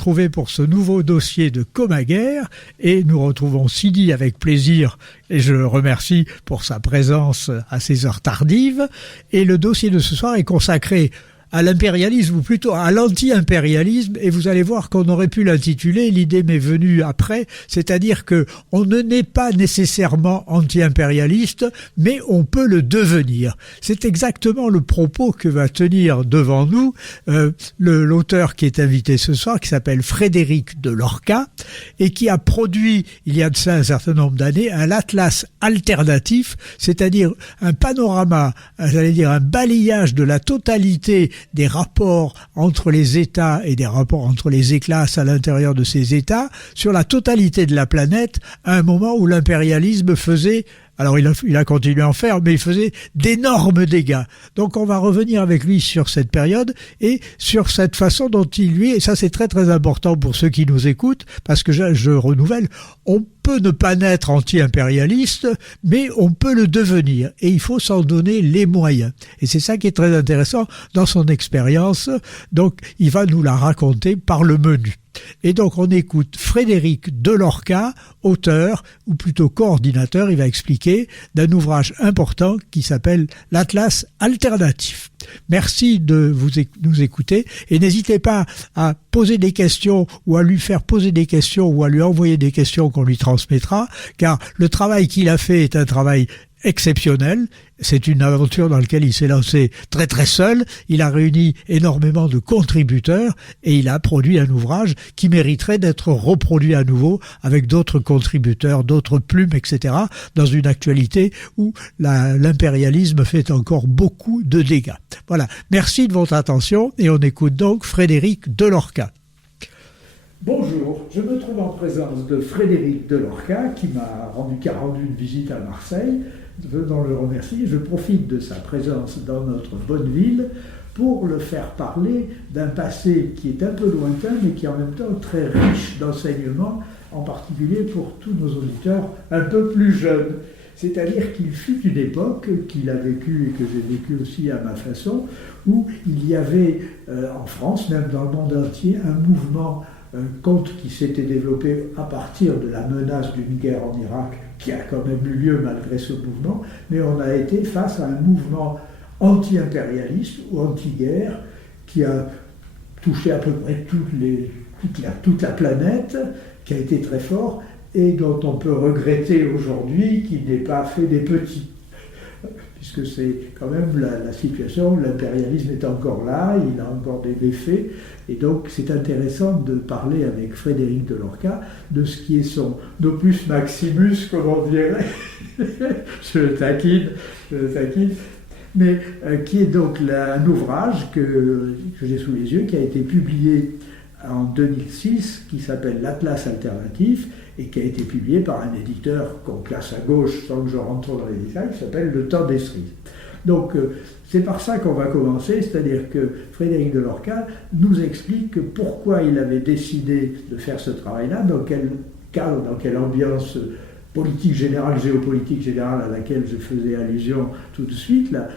retrouver pour ce nouveau dossier de Comaguère et nous retrouvons Sidi avec plaisir et je le remercie pour sa présence à ces heures tardives. Et le dossier de ce soir est consacré à l'impérialisme ou plutôt à l'anti-impérialisme et vous allez voir qu'on aurait pu l'intituler, l'idée m'est venue après, c'est-à-dire que on ne naît pas nécessairement anti-impérialiste mais on peut le devenir. C'est exactement le propos que va tenir devant nous l'auteur qui est invité ce soir qui s'appelle Frédéric de Lorca et qui a produit il y a de ça un certain nombre d'années un atlas alternatif, c'est-à-dire un panorama, j'allais dire un balayage de la totalité des rapports entre les États et des rapports entre les classes à l'intérieur de ces États sur la totalité de la planète à un moment où l'impérialisme faisait, alors il a continué à en faire, mais il faisait d'énormes dégâts. Donc on va revenir avec lui sur cette période et sur cette façon dont il lui, et ça c'est très très important pour ceux qui nous écoutent, parce que je renouvelle, on peut ne pas naître anti-impérialiste, mais on peut le devenir, et il faut s'en donner les moyens. Et c'est ça qui est très intéressant dans son expérience, donc il va nous la raconter par le menu. Et donc on écoute Frédéric de Lorca, auteur, ou plutôt coordinateur, il va expliquer, d'un ouvrage important qui s'appelle l'Atlas alternatif. Merci de nous écouter et n'hésitez pas à poser des questions ou à lui faire poser des questions ou à lui envoyer des questions qu'on lui transmettra, car le travail qu'il a fait est un travail exceptionnel. C'est une aventure dans laquelle il s'est lancé très très seul. Il a réuni énormément de contributeurs et il a produit un ouvrage qui mériterait d'être reproduit à nouveau avec d'autres contributeurs, d'autres plumes, etc. dans une actualité où l'impérialisme fait encore beaucoup de dégâts. Voilà. Merci de votre attention et on écoute donc Frédéric de Lorca. Bonjour, je me trouve en présence de Frédéric de Lorca qui a rendu une visite à Marseille. Venons le remercier. Je profite de sa présence dans notre bonne ville pour le faire parler d'un passé qui est un peu lointain mais qui est en même temps très riche d'enseignements, en particulier pour tous nos auditeurs un peu plus jeunes. C'est-à-dire qu'il fut une époque qu'il a vécue et que j'ai vécue aussi à ma façon, où il y avait en France, même dans le monde entier, un mouvement qui s'était développé à partir de la menace d'une guerre en Irak, qui a quand même eu lieu malgré ce mouvement, mais on a été face à un mouvement anti-impérialiste ou anti-guerre qui a touché à peu près toute la planète, qui a été très fort et dont on peut regretter aujourd'hui qu'il n'ait pas fait des petits. Puisque c'est quand même la situation, l'impérialisme est encore là, il a encore des méfaits, et donc c'est intéressant de parler avec Frédéric de Lorca de ce qui est son opus maximus, comme on dirait, je le taquine, mais qui est donc un ouvrage que j'ai sous les yeux, qui a été publié en 2006, qui s'appelle l'Atlas alternatif, et qui a été publié par un éditeur qu'on classe à gauche sans que je rentre dans les détails, qui s'appelle Le Temps des Cerises. Donc c'est par ça qu'on va commencer, c'est-à-dire que Frédéric de Lorca nous explique pourquoi il avait décidé de faire ce travail-là, dans quel cadre, dans quelle ambiance politique générale, géopolitique générale à laquelle je faisais allusion tout de suite, là,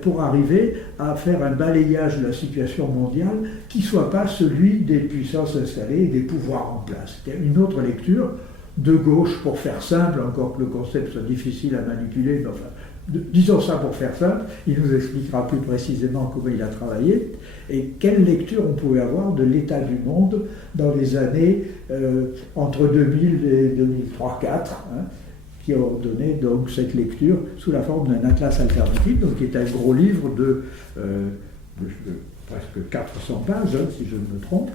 pour arriver à faire un balayage de la situation mondiale qui ne soit pas celui des puissances installées et des pouvoirs en place. C'est une autre lecture de gauche, pour faire simple, encore que le concept soit difficile à manipuler, mais enfin, disons ça pour faire simple, il nous expliquera plus précisément comment il a travaillé et quelle lecture on pouvait avoir de l'état du monde dans les années entre 2000 et 2003-2004, qui ont donné donc cette lecture sous la forme d'un atlas alternatif, donc qui est un gros livre de presque 400 pages, si je ne me trompe,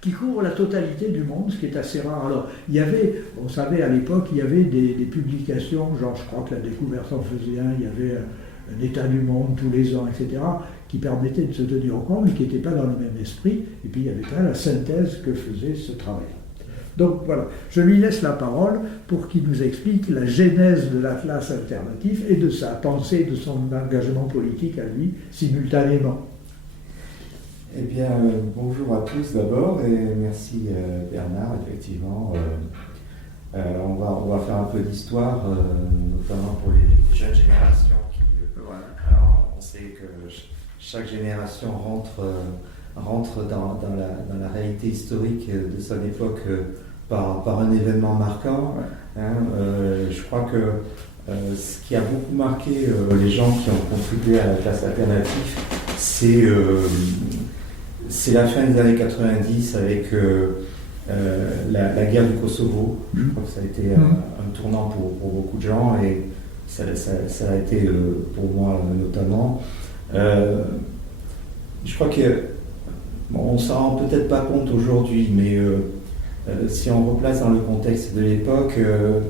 qui couvre la totalité du monde, ce qui est assez rare. Alors, on savait à l'époque, il y avait des publications, genre je crois que la Découverte en faisait il y avait un état du monde tous les ans, etc., qui permettaient de se tenir au courant, mais qui n'étaient pas dans le même esprit, et puis il y avait pas la synthèse que faisait ce travail. Donc voilà, je lui laisse la parole pour qu'il nous explique la genèse de l'Atlas alternatif et de sa pensée, de son engagement politique à lui, simultanément. Eh bien, bonjour à tous d'abord, et merci Bernard, effectivement. On va faire un peu d'histoire, notamment pour les jeunes générations qui... Alors, on sait que chaque génération rentre rentre dans la réalité historique de son époque par un événement marquant. Hein, je crois que ce qui a beaucoup marqué les gens qui ont contribué à la classe alternative, c'est la fin des années 90 avec la guerre du Kosovo. Je crois que ça a été un tournant pour beaucoup de gens et ça a été pour moi notamment. Je crois que on ne s'en rend peut-être pas compte aujourd'hui, mais si on replace dans le contexte de l'époque,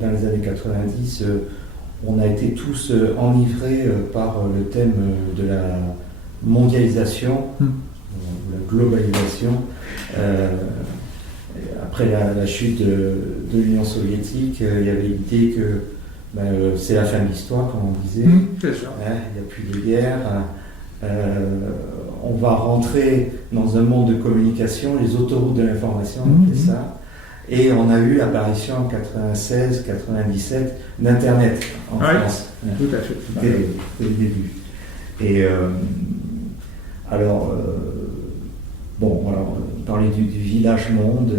dans les années 90, on a été tous enivrés par le thème de la mondialisation, la globalisation. Après la chute de l'Union soviétique, il y avait l'idée que c'est la fin de l'histoire, comme on disait. C'est ça. Il n'y a plus de guerre. On va rentrer dans un monde de communication, les autoroutes de l'information, c'est ça. Et on a eu l'apparition en 96-97 d'Internet en France. Tout à fait. C'était le début. Et alors, parler du village monde,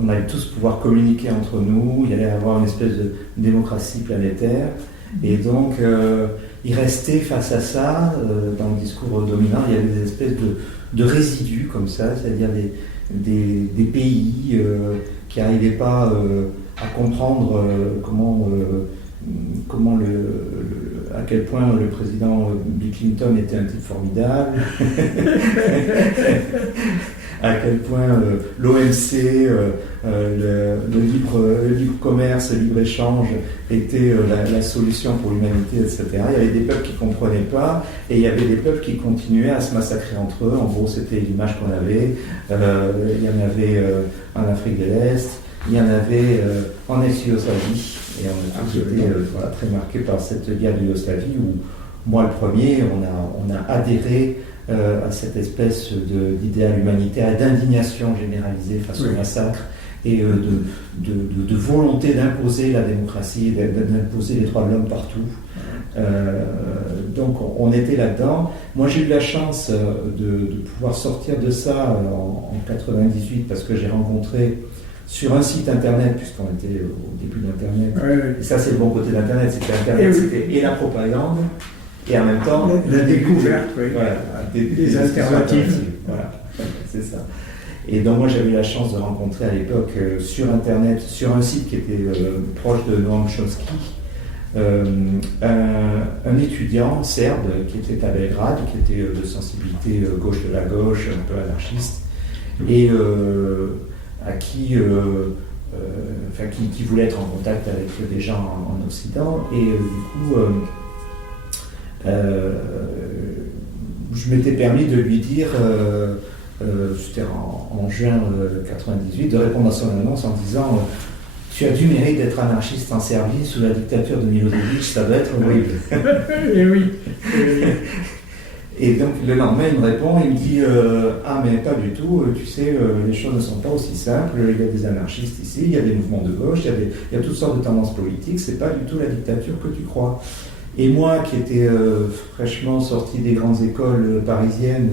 on allait tous pouvoir communiquer entre nous, il y allait y avoir une espèce de démocratie planétaire. Et donc, il restait face à ça, dans le discours dominant, il y avait des espèces de résidus comme ça, c'est-à-dire des pays qui n'arrivaient pas à comprendre à quel point le président Bill Clinton était un type formidable, à quel point l'OMC, le libre commerce, le libre échange était la solution pour l'humanité, etc. Il y avait des peuples qui ne comprenaient pas et il y avait des peuples qui continuaient à se massacrer entre eux. En gros, c'était l'image qu'on avait. Il y en avait en Afrique de l'Est, il y en avait en ex-Yougoslavie. Et on a tous été très marqués par cette guerre de Yougoslavie où, moi le premier, on a adhéré à cette espèce d'idéal humanitaire, d'indignation généralisée face au massacre et de volonté d'imposer la démocratie, d'imposer les droits de l'homme partout. Donc on était là-dedans. Moi j'ai eu la chance de pouvoir sortir de ça en 98 parce que j'ai rencontré sur un site internet, puisqu'on était au début d'Internet, et ça c'est le bon côté d'Internet, c'était Internet, c'était la propagande, et en même temps la découverte, des alternatives. Voilà, c'est ça. Et donc moi j'avais eu la chance de rencontrer à l'époque sur Internet, sur un site qui était proche de Noam Chomsky, un étudiant serbe qui était à Belgrade, qui était de sensibilité gauche de la gauche, un peu anarchiste, et qui voulait être en contact avec des gens en Occident. Et du coup, je m'étais permis de lui dire, c'était en juin 98, de répondre à son annonce en disant tu as du mérite d'être anarchiste en Serbie sous la dictature de Milosevic, ça doit être horrible. Et oui. Et donc le lendemain, il me répond, il me dit ah mais pas du tout, tu sais, les choses ne sont pas aussi simples, il y a des anarchistes ici, il y a des mouvements de gauche, il y a toutes sortes de tendances politiques, c'est pas du tout la dictature que tu crois. Et moi qui étais fraîchement sorti des grandes écoles parisiennes,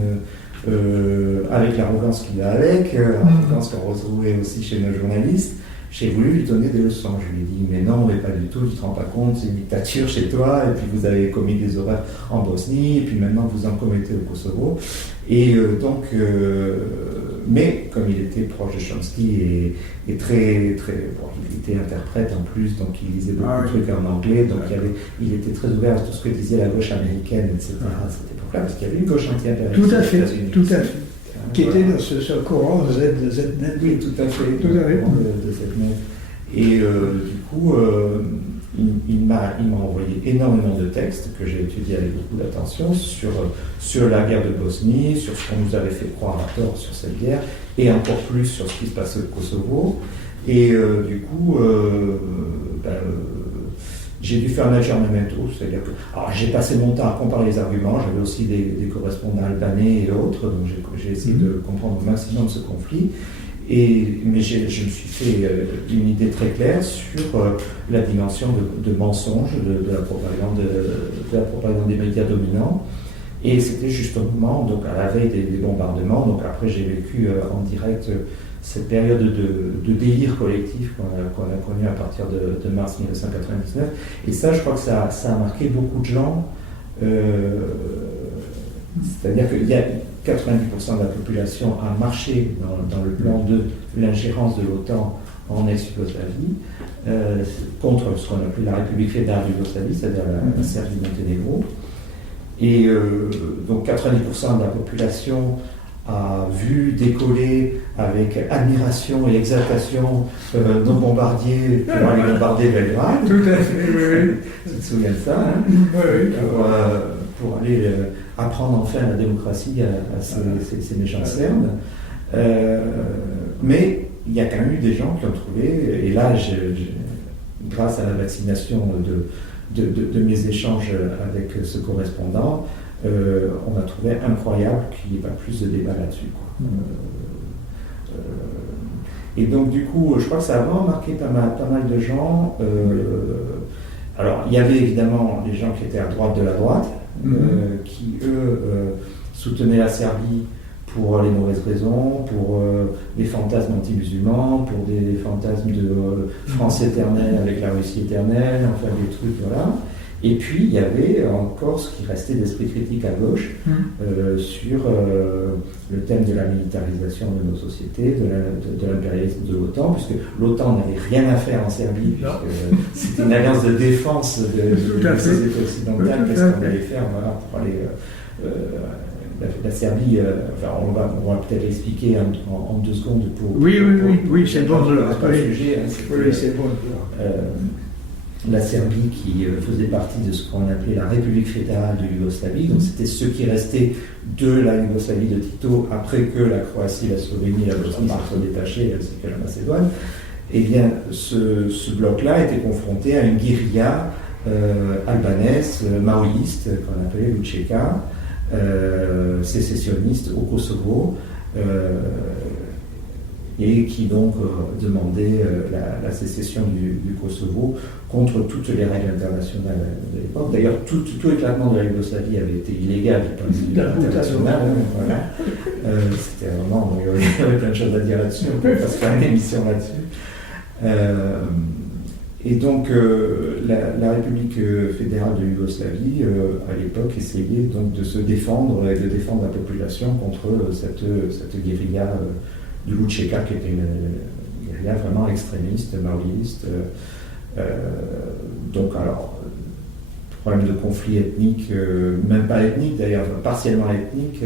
avec l'arrogance qu'il a avec, l'arrogance qu'on retrouvait aussi chez nos journalistes, j'ai voulu lui donner des leçons. Je lui ai dit, mais non, mais pas du tout, tu te rends pas compte, c'est une dictature chez toi, et puis vous avez commis des horreurs en Bosnie, et puis maintenant vous en commettez au Kosovo. Et mais comme il était proche de Chomsky et très, très, bon, il était interprète en plus, donc il lisait beaucoup de trucs en anglais, donc il était très ouvert à tout ce que disait la gauche américaine, etc. à cette époque-là, parce qu'il y avait une gauche anti-impérialiste. Tout à fait, tout à fait. Qui était dans ce courant de ZNet. Oui, tout à fait. Tout à fait. De ZNet. Et du coup, il m'a envoyé énormément de textes que j'ai étudiés avec beaucoup d'attention sur la guerre de Bosnie, sur ce qu'on nous avait fait croire à tort sur cette guerre, et encore plus sur ce qui se passait au Kosovo. Et du coup, j'ai dû faire un aggiornamento, c'est-à-dire que j'ai passé mon temps à comparer les arguments, j'avais aussi des correspondants albanais et autres, donc j'ai essayé de comprendre au maximum ce conflit, mais je me suis fait une idée très claire sur la dimension de mensonge de la propagande des médias dominants, Et c'était justement donc, à la veille des bombardements. Donc après, j'ai vécu en direct cette période de délire collectif qu'on a connu à partir de mars 1999. Et ça, je crois que ça a marqué beaucoup de gens. C'est-à-dire qu'il y a 90% de la population a marché dans le plan de l'ingérence de l'OTAN en ex-Yougoslavie, contre ce qu'on appelait la République fédérale de Yougoslavie, c'est-à-dire la Serbie-Monténégro. Et donc 90% de la population a vu décoller avec admiration et exaltation nos bombardiers pour aller bombarder Belgrade. Tout à fait, oui. Tu te souviens de ça, hein? Oui. Pour aller apprendre enfin la démocratie à ces méchants Serbes. Mais il y a quand même eu des gens qui ont trouvé, et là, grâce à la vaccination de mes échanges avec ce correspondant, on a trouvé incroyable qu'il n'y ait pas plus de débat là-dessus. Et donc, du coup, je crois que ça a vraiment marqué pas mal de gens. Alors, il y avait évidemment les gens qui étaient à droite de la droite, qui, eux, soutenaient la Serbie pour les mauvaises raisons, pour des fantasmes anti-musulmans, pour des fantasmes de France éternelle avec la Russie éternelle, enfin des trucs, voilà. Et puis, il y avait encore ce qui restait d'esprit critique à gauche sur le thème de la militarisation de nos sociétés, de l'impérialisme de l'OTAN, puisque l'OTAN n'avait rien à faire en Serbie, puisque c'était une alliance de défense de la société occidentale. Qu'est-ce qu'on allait faire pour aller... la Serbie, enfin, on va peut-être l'expliquer en 2 secondes pour... Oui, c'est bon. C'est pas le sujet. Oui, c'est bon. La Serbie qui faisait partie de ce qu'on appelait la République fédérale de Yougoslavie, donc c'était ce qui restait de la Yougoslavie de Tito après que la Croatie, la Slovénie et la Bosnie se sont détachées, ainsi que la Macédoine. Eh bien, ce bloc-là était confronté à une guérilla albanaise, maoïste, qu'on appelait Lučeka, sécessionniste au Kosovo, et qui donc demandait la sécession du Kosovo contre toutes les règles internationales de l'époque. D'ailleurs, tout éclatement de la Yougoslavie avait été illégal du point de vue international. Voilà. C'était vraiment... Il y avait plein de choses à dire là-dessus, on peut faire une émission là-dessus. Et donc, la République fédérale de Yougoslavie, à l'époque, essayait donc de se défendre et de défendre la population contre cette guérilla de Lučeka, qui était une guérilla vraiment extrémiste, maoïste. Donc, alors, problème de conflit ethnique, même pas ethnique d'ailleurs, partiellement ethnique,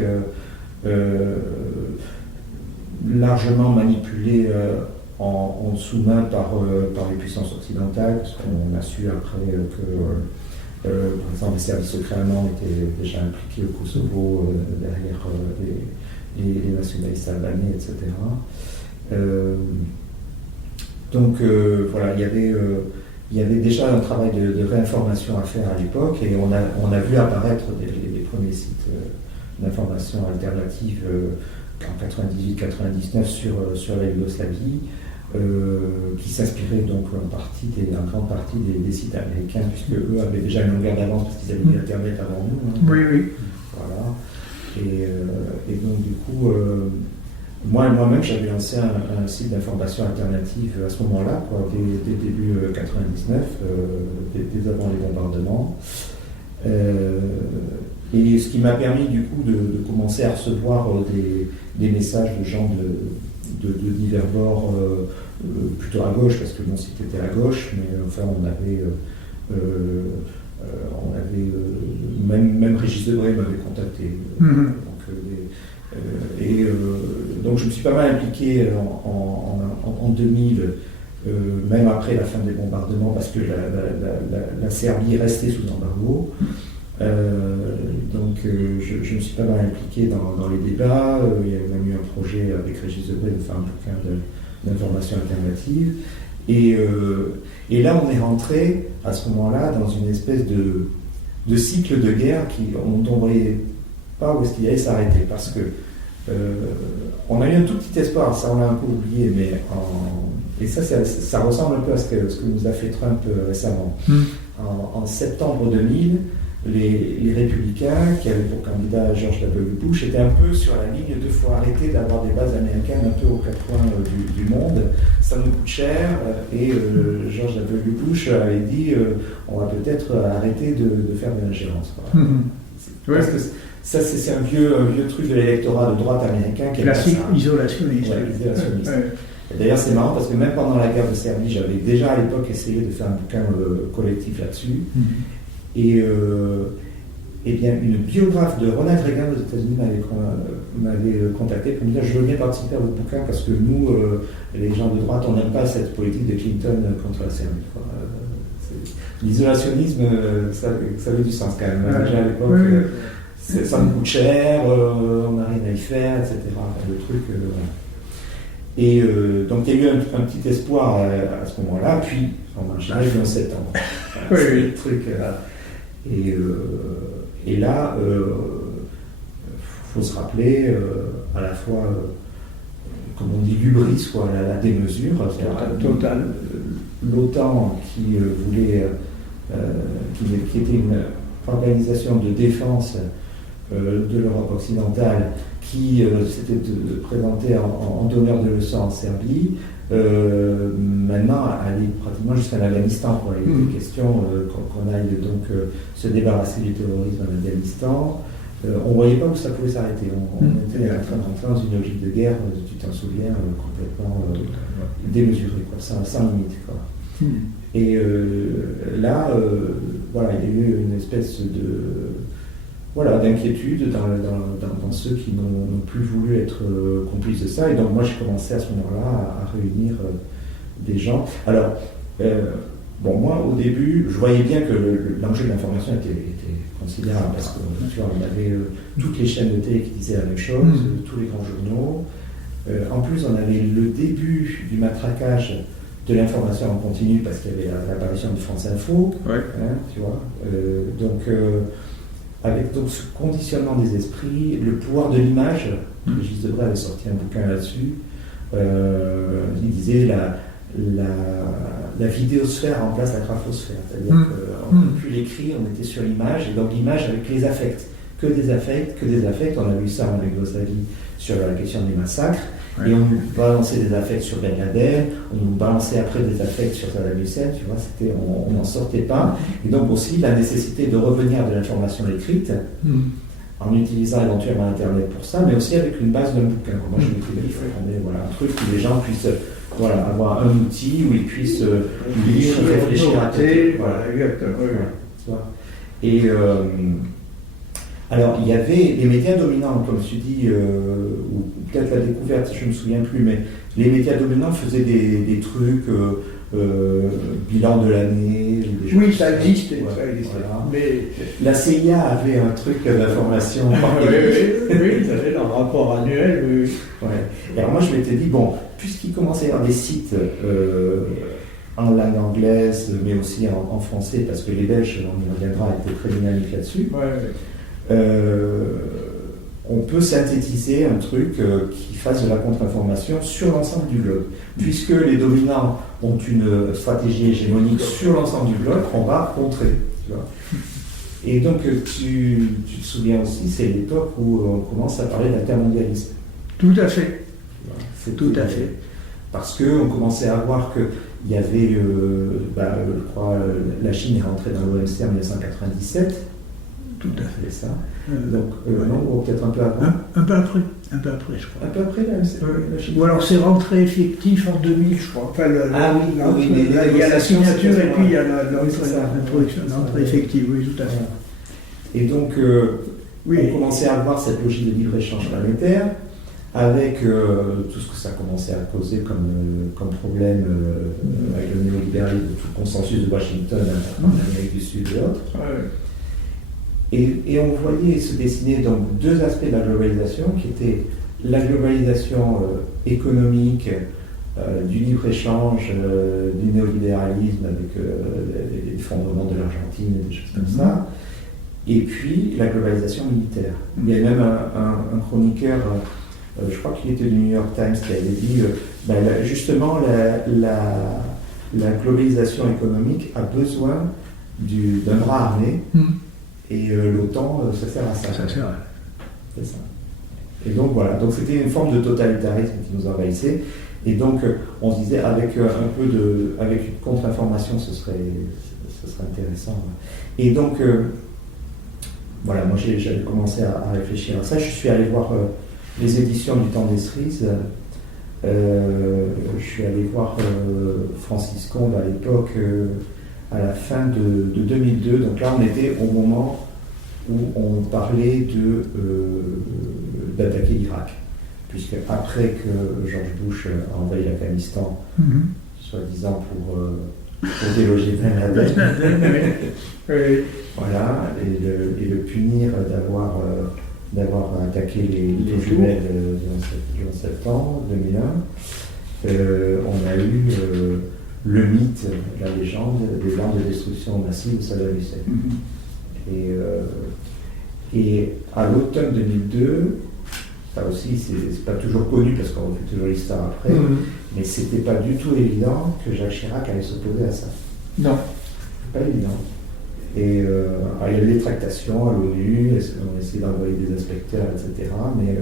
largement manipulé en sous-main par les puissances occidentales, parce qu'on a su après que, par exemple, les services secrets allemands étaient déjà impliqués au Kosovo, derrière les nationalistes albanais, etc. Donc voilà, il y avait déjà un travail de réinformation à faire à l'époque, et on a vu apparaître les premiers sites d'information alternative en 98-99 sur la Yougoslavie, qui s'inspiraient donc en grande partie des sites américains, puisque eux avaient déjà une longueur d'avance parce qu'ils avaient eu Internet avant nous. Hein. Oui. Voilà. Et donc du coup, moi-même j'avais lancé un site d'information alternative à ce moment-là, dès début 99, dès avant les bombardements. Et ce qui m'a permis du coup de commencer à recevoir des messages de gens de divers bords, plutôt à gauche, parce que mon site était à gauche, mais enfin on avait même Régis Debray m'avait contacté. Donc je me suis pas mal impliqué en 2000, même après la fin des bombardements, parce que la Serbie restait sous embargo. Donc je me suis pas mal impliqué dans les débats. Il y a même eu un projet avec Régis Debray de faire un bouquin d'information alternative. Et là, on est rentré à ce moment-là dans une espèce de cycle de guerre dont on ne voyait pas où est-ce qu'il allait s'arrêter. Parce que on a eu un tout petit espoir, ça on l'a un peu oublié, mais et ça ressemble un peu à ce que nous a fait Trump récemment. En septembre 2000, les républicains, qui avaient pour candidat George W. Bush, étaient un peu sur la ligne de faut arrêter d'avoir des bases américaines un peu aux quatre coins du monde, ça nous coûte cher, et George W. Bush avait dit on va peut-être arrêter de faire de l'ingérence. Parce que ça, c'est un vieux truc de l'électorat de droite américain qui est classique, isolationniste. D'ailleurs, c'est marrant parce que même pendant la guerre de Serbie, j'avais déjà à l'époque essayé de faire un bouquin collectif là-dessus. Et bien, une biographe de Ronald Reagan aux États-Unis m'avait contacté pour me dire je veux bien participer à votre bouquin parce que nous, les gens de droite, on n'aime pas cette politique de Clinton contre la Serbie. L'isolationnisme, ça avait du sens quand même. Déjà à l'époque, ça me coûte cher, on n'a rien à y faire, etc. Le truc. Et donc il y a eu un petit espoir à ce moment-là, puis j'arrive en septembre. C'est le truc. Et là, faut se rappeler à la fois, comme on dit, l'hubris, quoi, la démesure. Total. L'OTAN qui voulait, qui était une organisation de défense de l'Europe occidentale, qui s'était présenté en donneur de leçons en Serbie, maintenant aller pratiquement jusqu'à l'Afghanistan. Il était question qu'on aille donc se débarrasser du terrorisme en Afghanistan. On ne voyait pas où ça pouvait s'arrêter. On était en train d'entrer dans une logique de guerre, tu t'en souviens, complètement démesurée, sans limite. Et là, voilà, il y a eu une espèce d'inquiétude dans ceux qui n'ont plus voulu être complices de ça. Et donc moi, j'ai commencé à ce moment-là à réunir des gens. Alors, moi, au début, je voyais bien que l'enjeu de l'information était considérable, parce que tu vois, on avait toutes les chaînes de télé qui disaient la même chose, tous les grands journaux. En plus, on avait le début du matraquage de l'information en continu, parce qu'il y avait l'apparition de France Info, tu vois. Avec donc ce conditionnement des esprits, le pouvoir de l'image, Régis Debray avait sorti un bouquin là-dessus, il disait la vidéosphère remplace la graphosphère, c'est-à-dire qu'on ne peut plus l'écrit, on était sur l'image, et donc l'image avec les affects, que des affects, on a vu ça en Yougoslavie sur la question des massacres, et on nous balançait des affects sur Ben Laden, on nous balançait après des affects sur Saddam Hussein, tu vois, on n'en sortait pas. Et donc aussi la nécessité de revenir de l'information écrite, en utilisant éventuellement Internet pour ça, mais aussi avec une base d'un bouquin. Moi je m'étais dit, il faut qu'on ait un truc où les gens puissent avoir un outil où ils puissent lire, réfléchir à tête. Et alors, il y avait les médias dominants, comme tu dis, ou peut-être la découverte, je ne me souviens plus, mais les médias dominants faisaient des trucs, bilan de l'année. Oui, ça existe. Voilà. Mais la CIA avait un truc d'information. oui, ils avaient leur rapport annuel. Oui. Et alors moi, je m'étais dit, bon, puisqu'il commençait à y avoir des sites en langue anglaise, mais aussi en français, parce que les Belges, on y reviendra, étaient très dynamiques là-dessus. On peut synthétiser un truc qui fasse de la contre-information sur l'ensemble du globe. Puisque les dominants ont une stratégie hégémonique sur l'ensemble du globe, on va contrer. Tu vois. Et donc, tu te souviens aussi, c'est l'époque où on commence à parler d'intermondialisme. Tout à fait. Tout à fait. Parce qu'on commençait à voir qu'il y avait, je crois, la Chine est rentrée dans l'OMC en 1997. Tout à fait. Ça. Donc, non, peut-être un peu avant. Un peu après, je crois. Un peu après, la Chine. Ou alors c'est rentré effectif en 2000, je crois. Enfin, mais il y a la signature et puis il y a l'entrée effective, oui, tout à fait. Et donc, on commençait à voir cette logique de libre-échange planétaire, avec tout ce que ça commençait à causer comme problème avec le néolibéralisme, tout le consensus de Washington en Amérique du Sud et autres. Et on voyait se dessiner donc deux aspects de la globalisation, qui étaient la globalisation économique, du libre-échange, du néolibéralisme avec les fondements de l'Argentine et des choses comme ça, et puis la globalisation militaire. Il y a même un chroniqueur, je crois qu'il était du New York Times, qui avait dit justement la globalisation économique a besoin d'un bras armé. Et l'OTAN, ça sert à ça. Ça sert à... C'est ça. Et donc voilà, donc c'était une forme de totalitarisme qui nous envahissait. Et donc on se disait avec avec une contre-information, ce serait intéressant. Et donc voilà, moi j'avais commencé à réfléchir à ça. Je suis allé voir les éditions du Temps des Cerises. Je suis allé voir Francis Combes à l'époque, à la fin de 2002. Donc là, on était au moment où on parlait d'attaquer l'Irak. Puisque après que George Bush a envahi l'Afghanistan, soi-disant pour déloger Ben Laden, voilà, et le punir d'avoir attaqué les jumelles du 11 septembre 2001, on a eu le mythe, la légende des armes de destruction massive de Saddam Hussein. Et à l'automne 2002, ça aussi c'est pas toujours connu parce qu'on fait toujours l'histoire après, mais c'était pas du tout évident que Jacques Chirac allait s'opposer à ça. Non. Pas évident. Et il y avait des tractations à l'ONU, on essayait d'envoyer des inspecteurs, etc. Mais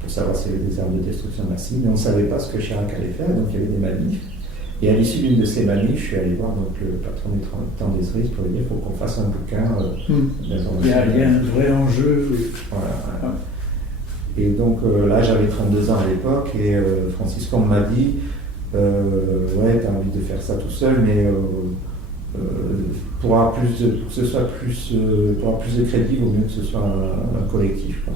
pour savoir s'il y avait des armes de destruction massive, mais on ne savait pas ce que Chirac allait faire, donc il y avait des manifs. Et à l'issue d'une de ces manifs, je suis allé voir donc, le patron du Temps des Cerises pour lui dire qu'il faut qu'on fasse un bouquin. Il y a un vrai enjeu. Voilà. Et donc là, j'avais 32 ans à l'époque, et Francis Combes m'a dit ouais, tu as envie de faire ça tout seul, mais pour avoir plus de crédit, il vaut mieux que ce soit un collectif. Quoi.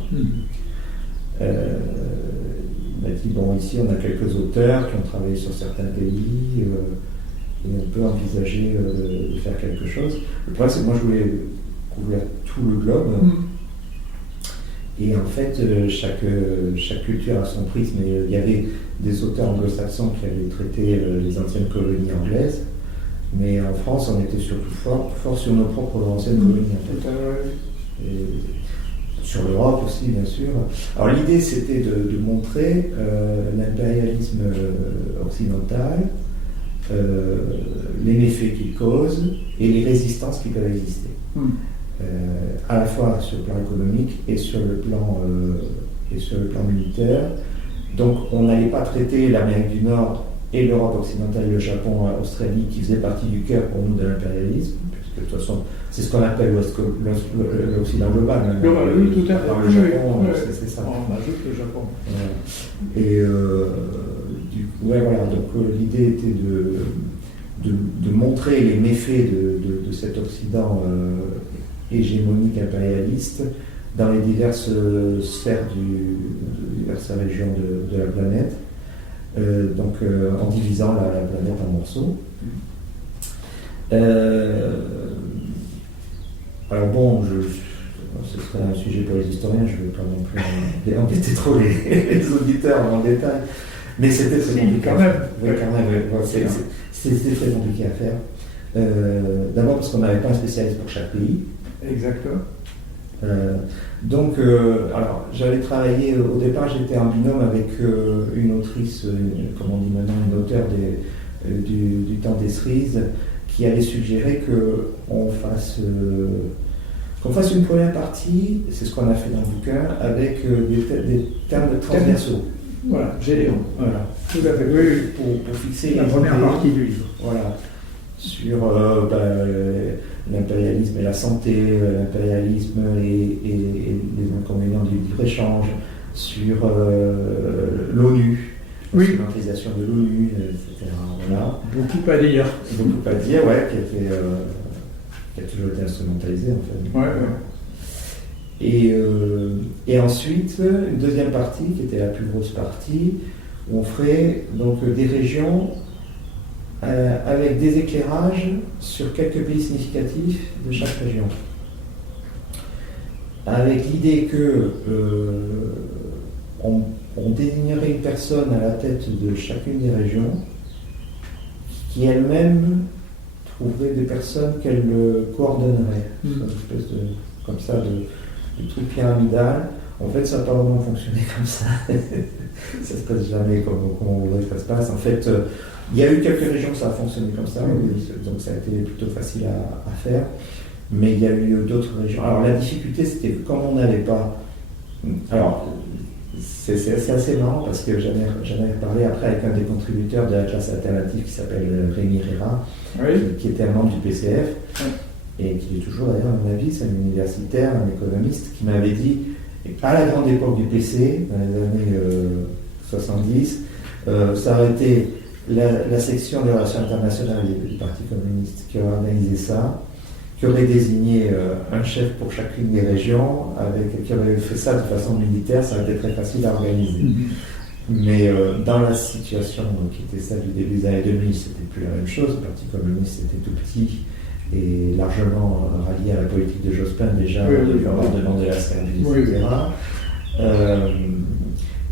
Il m'a dit, bon, ici on a quelques auteurs qui ont travaillé sur certains pays, et on peut envisager de faire quelque chose. Le problème, c'est que moi je voulais couvrir tout le globe, et en fait, chaque culture a son prisme, et il y avait des auteurs anglo-saxons qui avaient traité les anciennes colonies anglaises, mais en France, on était surtout fort sur nos propres anciennes colonies, en fait. Et sur l'Europe aussi, bien sûr. Alors l'idée, c'était de montrer l'impérialisme occidental, les méfaits qu'il cause et les résistances qui peuvent exister. À la fois sur le plan économique et sur le plan militaire. Donc on n'allait pas traiter l'Amérique du Nord et l'Europe occidentale, le Japon, l'Australie, qui faisaient partie du cœur pour nous de l'impérialisme, puisque de toute façon, c'est ce qu'on appelle l'Occident global. Oui, tout à fait. Le Japon, c'est ça. On ajoute le Japon. Et du coup, ouais, voilà, donc l'idée était de montrer les méfaits de cet Occident hégémonique impérialiste dans les diverses sphères diverses régions de la planète. Donc en divisant la planète en morceaux. Alors bon, ce serait un sujet pour les historiens, je ne vais pas non plus embêter trop les auditeurs en détail, mais c'était très compliqué à faire. Oui, quand même, c'était très compliqué à faire. D'abord parce qu'on n'avait pas un spécialiste pour chaque pays. Exactement. Donc, alors, j'avais travaillé, au départ, j'étais en binôme avec une autrice, comme on dit maintenant, une auteure du Temps des Cerises, qui avait suggéré qu'on fasse une première partie, c'est ce qu'on a fait dans le bouquin, avec des termes transversaux. Voilà, Gédéon. Voilà. Tout à fait. Oui, pour fixer la première partie du livre. Voilà. Sur l'impérialisme et la santé, l'impérialisme et les inconvénients du libre-échange, sur l'ONU, l'instrumentalisation de l'ONU, etc. Voilà. Beaucoup à dire. Beaucoup à dire, ouais, qui a toujours été instrumentalisé en fait. Ouais. Et ensuite, une deuxième partie, qui était la plus grosse partie, où on ferait donc des régions avec des éclairages sur quelques pays significatifs de chaque région. Avec l'idée que on désignerait une personne à la tête de chacune des régions qui elle-même trouverait des personnes qu'elle coordonnerait. Une espèce de truc pyramidal. En fait, ça n'a pas vraiment fonctionné comme ça. Ça ne se passe jamais comme on voudrait que ça se passe. En fait, il y a eu quelques régions où ça a fonctionné comme ça, donc ça a été plutôt facile à faire. Mais il y a eu d'autres régions. Alors la difficulté, c'était que comme on n'avait pas... Alors, c'est assez marrant parce que j'en ai parlé après avec un des contributeurs de la classe alternative qui s'appelle Rémi Rera, qui était un membre du PCF, et qui est toujours d'ailleurs, à mon avis, c'est un universitaire, un économiste, qui m'avait dit, à la grande époque du PC, dans les années 70, ça aurait été la section des relations internationales du Parti communiste qui aurait organisé ça, qui aurait désigné un chef pour chacune des régions, qui aurait fait ça de façon militaire, ça aurait été très facile à organiser. Mais dans la situation qui était celle du début des années 2000, c'était plus la même chose. Le Parti communiste était tout petit et largement rallié à la politique de Jospin déjà, de l'emmerdement de la service, etc.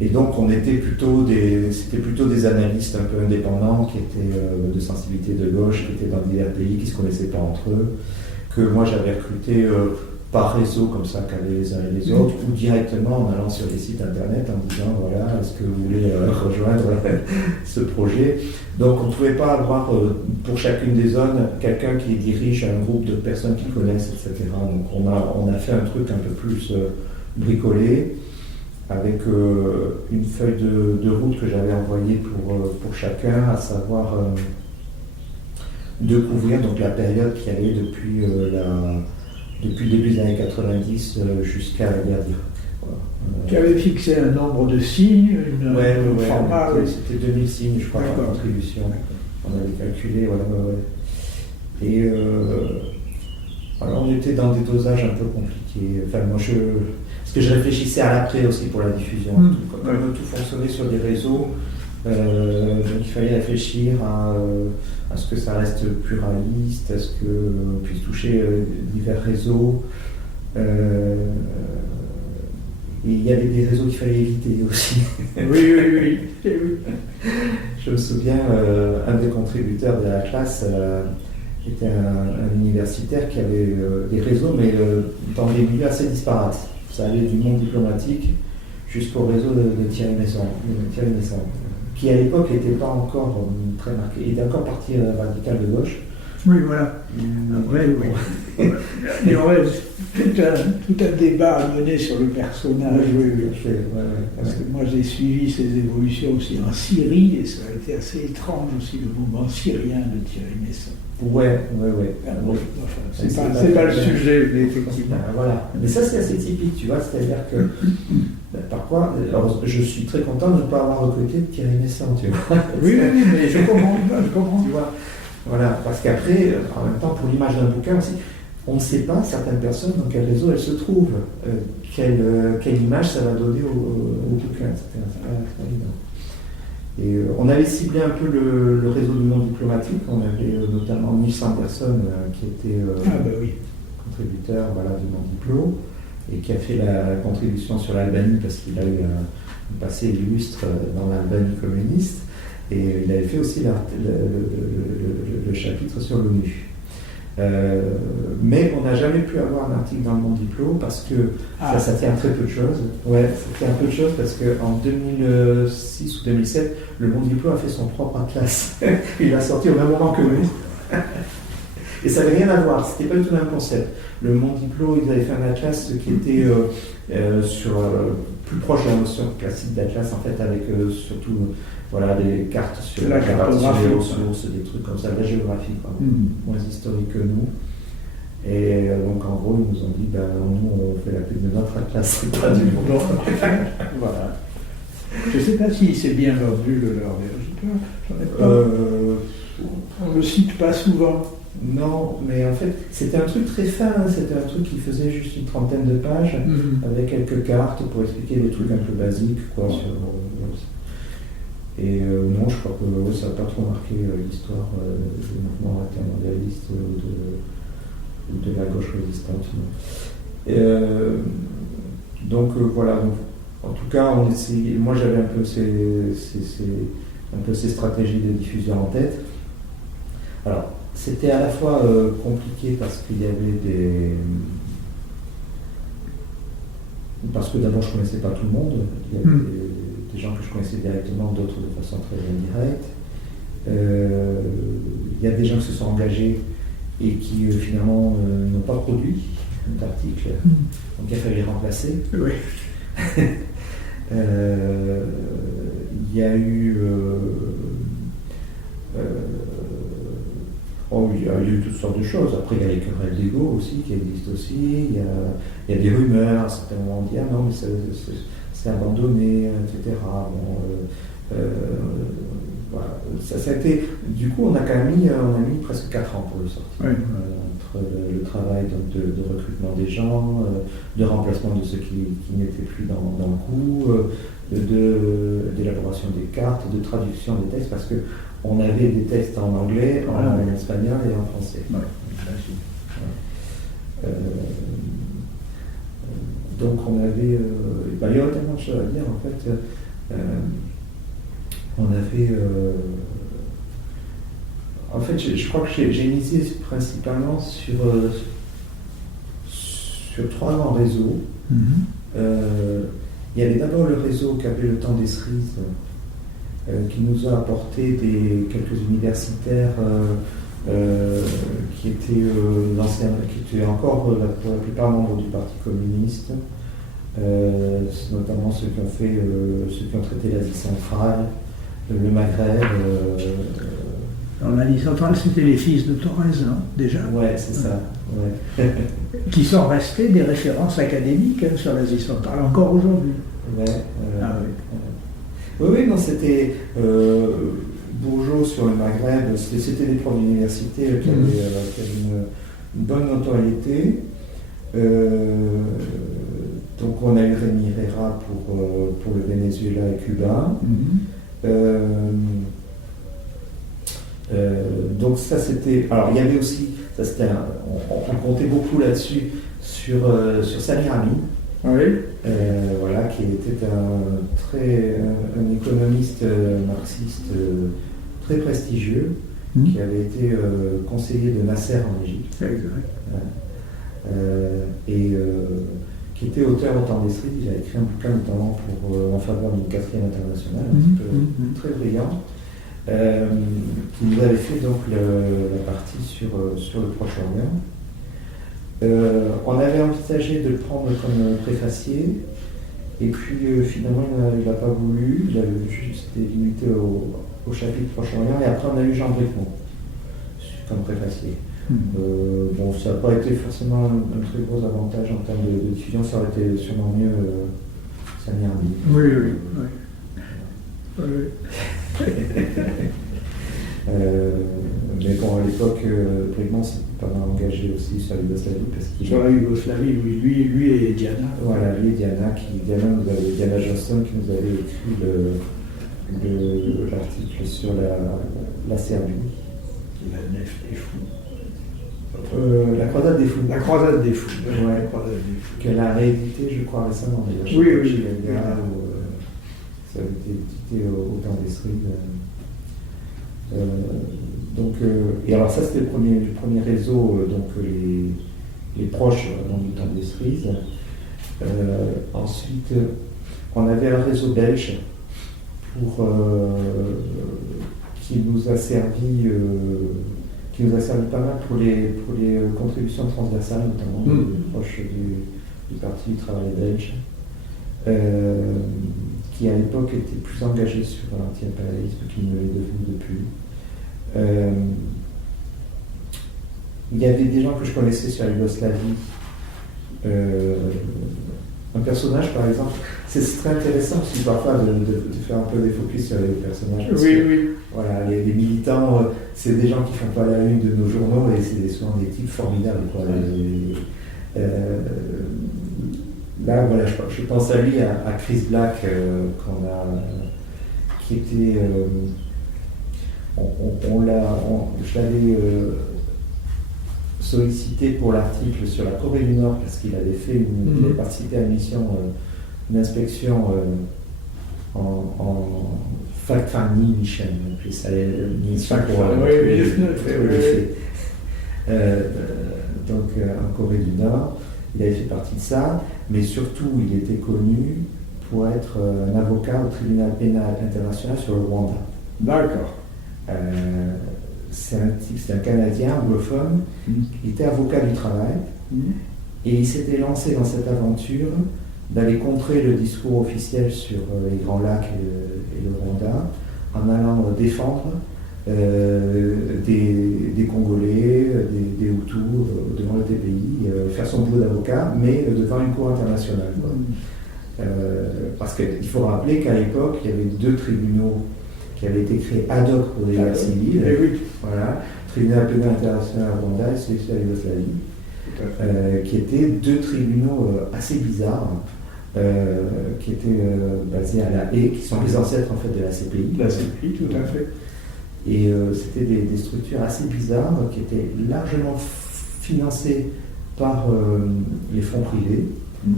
Et donc c'était plutôt des analystes un peu indépendants qui étaient de sensibilité de gauche, qui étaient dans divers pays, qui ne se connaissaient pas entre eux, que moi j'avais recruté par réseau comme ça qu'avaient les uns et les autres, ou directement en allant sur les sites internet en disant voilà, est-ce que vous voulez rejoindre ce projet. Donc on ne pouvait pas avoir pour chacune des zones quelqu'un qui dirige un groupe de personnes qui connaissent, etc. Donc on a fait un truc un peu plus bricolé, avec une feuille de route que j'avais envoyée pour chacun, à savoir de couvrir donc, la période qui allait depuis le début des années 90 jusqu'à la guerre d'Irak. Voilà. Tu avais fixé un nombre de signes, un format. C'était 2000 signes, je crois, par contribution. On avait calculé, Et alors on était dans des dosages un peu compliqués. Enfin, moi, parce que je réfléchissais à l'après aussi pour la diffusion. Comme tout fonctionnait sur des réseaux, donc il fallait réfléchir à ce que ça reste pluraliste, à ce qu'on puisse toucher divers réseaux. Et il y avait des réseaux qu'il fallait éviter aussi. Oui. Je me souviens, un des contributeurs de la classe était un universitaire qui avait des réseaux, mais dans des milieux assez disparates. Ça allait du monde diplomatique jusqu'au réseau de Thierry Messon, qui à l'époque n'était pas encore très marqué. Il était encore parti radical de gauche. Oui, voilà. Après, oui. Il y aurait tout un débat à mener sur le personnage. Parce que moi, j'ai suivi ses évolutions aussi en Syrie, et ça a été assez étrange aussi, le mouvement syrien de Thierry Messon. Ouais. Enfin, c'est pas le sujet, mais effectivement. Voilà. Mais ça, c'est assez typique, tu vois, c'est-à-dire que parfois, alors, je suis très content de ne pas avoir recruté Thierry Messon, tu vois. Oui, mais je comprends. Tu vois. Voilà, parce qu'après, en même temps, pour l'image d'un bouquin aussi, on ne sait pas, certaines personnes, dans quel réseau elles se trouvent, quelle image ça va donner au bouquin, etc. C'est pas évident. Et on avait ciblé un peu le réseau du monde diplomatique, on avait notamment 1100 personnes qui étaient contributeurs du monde diplo, et qui a fait la contribution sur l'Albanie, parce qu'il a eu un passé illustre dans l'Albanie communiste. Et il avait fait aussi le chapitre sur l'ONU. Mais on n'a jamais pu avoir un article dans le Monde Diplo parce que ça tient à très peu de choses. Ouais, ça tient à peu de choses parce qu'en 2006 ou 2007, le Monde Diplo a fait son propre atlas. Il l'a sorti au même moment que nous. Et ça n'avait rien à voir, c'était pas du tout le même concept. Le Monde Diplo, ils avaient fait un atlas qui était plus proche de la notion classique d'atlas, en fait, avec surtout des cartes sur la cartographie, les ressources, des trucs comme ça, de la géographie, moins historique que nous. Et donc en gros, ils nous ont dit, nous on fait la pub de notre atlas, c'est pas du monde. Voilà. Je ne sais pas si c'est bien vendu le leur. On ne le cite pas souvent. Non, mais en fait, c'était un truc très fin, c'était un truc qui faisait juste une trentaine de pages, avec quelques cartes pour expliquer des trucs un peu basiques, Et non, je crois que ça n'a pas trop marqué l'histoire du mouvement intermondialiste ou de la gauche résistante. Donc voilà, en tout cas, moi j'avais un peu ces stratégies de diffusion en tête. Alors, c'était à la fois compliqué parce qu'il y avait parce que d'abord je ne connaissais pas tout le monde, il y avait des gens que je connaissais directement, d'autres de façon très indirecte. Il y a des gens qui se sont engagés et qui finalement n'ont pas produit d'articles. Donc il a fallu les remplacer. Oui. Il y a eu il y a eu toutes sortes de choses. Après, il y a les querelles d'ego aussi qui existent aussi. Il y a des rumeurs à certains moments, on dit ah non, mais c'est abandonné, etc. Bon, voilà. Ça a été, du coup, on a mis presque 4 ans pour le sortir. Oui. Entre le travail donc, de recrutement des gens, de remplacement de ceux qui n'étaient plus dans le coup, d'élaboration des cartes, de traduction des textes, parce qu'on avait des textes en anglais, en espagnol et en français. Ouais. Donc on avait... il y a tellement de choses à dire en fait. On avait... en fait, je crois que j'ai misé principalement sur 3 grands réseaux. Il y avait d'abord le réseau qu'appelait le Temps des Cerises, qui nous a apporté quelques universitaires qui étaient encore pour la plupart membres du Parti communiste, notamment ceux qui ont traité l'Asie centrale, le Maghreb. Alors l'Asie centrale, c'était les fils de Torres, hein, déjà. Ouais, c'est ça. Ouais. Qui sont restés des références académiques sur l'Asie centrale, encore aujourd'hui. Ouais, oui. Oui, non, c'était Bourgeot sur le Maghreb, c'était des profs d'université qui avaient une bonne notoriété. Donc on a eu Rémi Herrera pour le Venezuela et Cuba. Donc ça c'était... Alors il y avait aussi, on comptait beaucoup là-dessus sur Samir Amin. Oui. Voilà, qui était un économiste marxiste très prestigieux, qui avait été conseiller de Nasser en Égypte. Et qui était auteur au Temps des Cerises. Il a écrit un bouquin notamment en faveur d'une 4e internationale, très brillant, qui nous avait fait donc la partie sur le Proche-Orient. On avait envisagé de le prendre comme préfacier, et puis finalement il n'a pas voulu, il avait juste été limité au chapitre Proche-Orient, et après on a eu Jean Bricmont comme préfacier. Bon, ça n'a pas été forcément un très gros avantage en termes de diffusion, ça aurait été sûrement mieux Samir Amin. Oui. Mais bon, à l'époque, Bricmont s'était pas mal engagé aussi sur la Yougoslavie. Sur la Yougoslavie, oui, lui et Diana. Voilà, lui et Diana Johnson qui nous avait écrit l'article sur la Serbie. La nef des fous. La croisade des fous. La croisade des fous. Ouais. La croisade des fous. Qu'elle a réédité, je crois, récemment. Oui. Ça avait été édité au Temps des Cerises. Et alors ça c'était le premier réseau, donc les proches du Temps des Cerises. Ensuite, on avait un réseau belge qui nous a servi pas mal pour les contributions transversales, notamment proches du Parti du Travail belge, qui à l'époque était plus engagé sur l'anti-impérialisme qu'il ne l'est devenu depuis. Il y avait des gens que je connaissais sur la Yougoslavie. Un personnage, par exemple, c'est très intéressant aussi parfois de faire un peu des focus sur les personnages. Oui. Voilà, les militants, c'est des gens qui font pas la une de nos journaux et c'est souvent des types formidables. Quoi. Là, voilà, je pense à lui, à Chris Black, qui était... je l'avais sollicité pour l'article sur la Corée du Nord parce qu'il avait il avait participé à une inspection en fact-finding mission, puis ça une mission pour donc en Corée du Nord, il avait fait partie de ça, mais surtout il était connu pour être un avocat au tribunal pénal international sur le Rwanda. D'accord. c'est un Canadien anglophone qui était avocat du travail et il s'était lancé dans cette aventure d'aller contrer le discours officiel sur les Grands Lacs et le Rwanda en allant défendre des Congolais, des Hutus devant le TPI, faire son boulot d'avocat, mais devant une cour internationale. Parce qu'il faut rappeler qu'à l'époque, il y avait 2 tribunaux qui avaient été créés ad hoc pour des guerres civiles. Voilà, tribunal pénal international à Rwanda et celui de la Yougoslavie, qui étaient 2 tribunaux assez bizarres, qui étaient basés à La Haye, qui sont les ancêtres en fait de la CPI. La CPI, tout à fait. Et c'était des structures assez bizarres qui étaient largement financées par les fonds privés,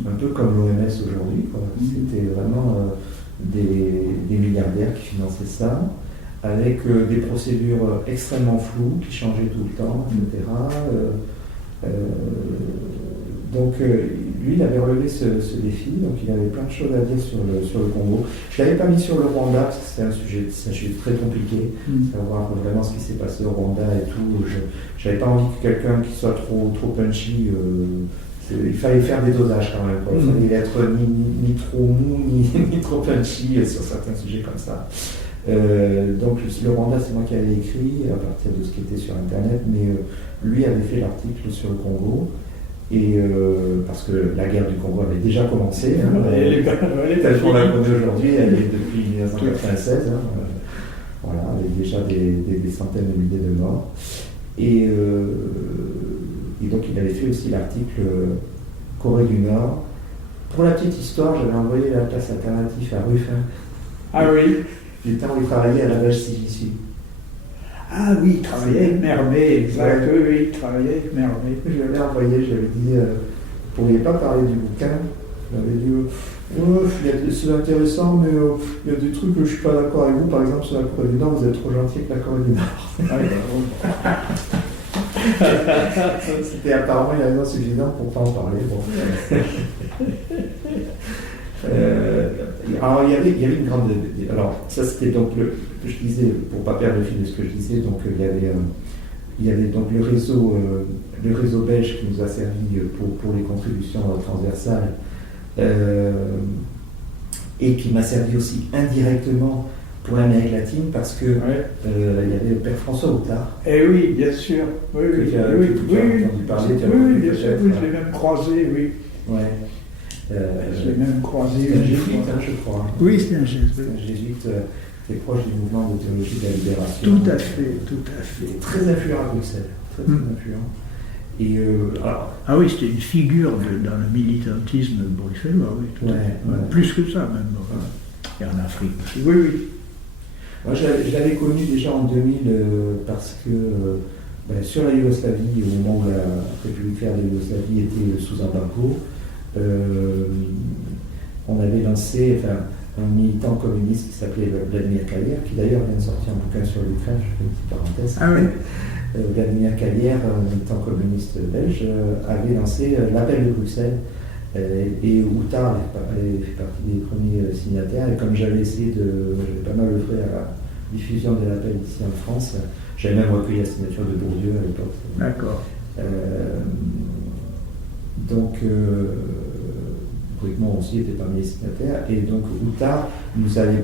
un peu comme l'OMS aujourd'hui. C'était vraiment des milliardaires qui finançaient ça, avec des procédures extrêmement floues qui changeaient tout le temps, etc. Donc lui, il avait relevé ce défi, donc il avait plein de choses à dire sur le Congo. Je ne l'avais pas mis sur le Rwanda, parce que c'est un sujet très compliqué, savoir vraiment ce qui s'est passé au Rwanda et tout. Je n'avais pas envie que quelqu'un qui soit trop punchy, il fallait faire des dosages quand même. Il fallait être ni trop mou, ni trop punchy sur certains sujets comme ça. Donc le Rwanda, c'est moi qui avais écrit à partir de ce qui était sur Internet, mais lui avait fait l'article sur le Congo. Et parce que la guerre du Congo avait déjà commencé, telle qu'on la connaît aujourd'hui, elle est depuis 1996, voilà, avec déjà des centaines de milliers de morts. Et donc il avait fait aussi l'article Corée du Nord. Pour la petite histoire, j'avais envoyé la place alternative à Ruffin. Ah oui. Du temps où il travaillait à la base CJC. Ah oui, il travaillait avec Mermet, exact. Oui, il travaillait avec Mermet. Je l'avais envoyé, j'avais dit, vous ne pourriez pas parler du bouquin. J'avais dit, c'est intéressant, mais il y a des trucs que je ne suis pas d'accord avec vous. Par exemple, sur la Corée du Nord, vous êtes trop gentil avec la Corée du Nord. C'était apparemment une raison suffisante pour ne pas en parler. Bon. Alors il y avait une grande. Alors ça c'était donc je disais, pour ne pas perdre le fil de ce que je disais, donc il y avait donc le réseau belge qui nous a servi pour les contributions transversales et qui m'a servi aussi indirectement pour l'Amérique latine parce que il y avait le père François Outard. Eh oui, bien sûr. Oui, entendu parler. Oui, bien sûr, oui, je l'ai même croisé, oui. Ouais. Je l'ai même croisé. C'est un jésuite, je crois. Oui, c'est un jésuite. C'est un jésuite qui est proche du mouvement de théologie de la libération. Tout à fait. Très influent à Bruxelles. Très influent. Et ah oui, c'était une figure dans le militantisme bruxellois, oui. Tout à fait. Plus que ça, même. Et en Afrique aussi. Oui. Moi, je l'avais connu déjà en 2000 parce que sur la Yougoslavie, au moment où la République fédérale de Yougoslavie était sous embargo, on avait lancé un militant communiste qui s'appelait Vladimir Kalier, qui d'ailleurs vient de sortir un bouquin sur l'Ukraine, je fais une petite parenthèse. Ah oui. Vladimir Kalier, un militant communiste belge, avait lancé l'appel de Bruxelles. Et Outard fait partie des premiers signataires, et comme j'avais pas mal œuvré à la diffusion de l'appel ici en France, j'avais même recueilli la signature de Bourdieu à l'époque. D'accord. Donc, Brugman aussi était parmi les signataires, et donc Outard nous avait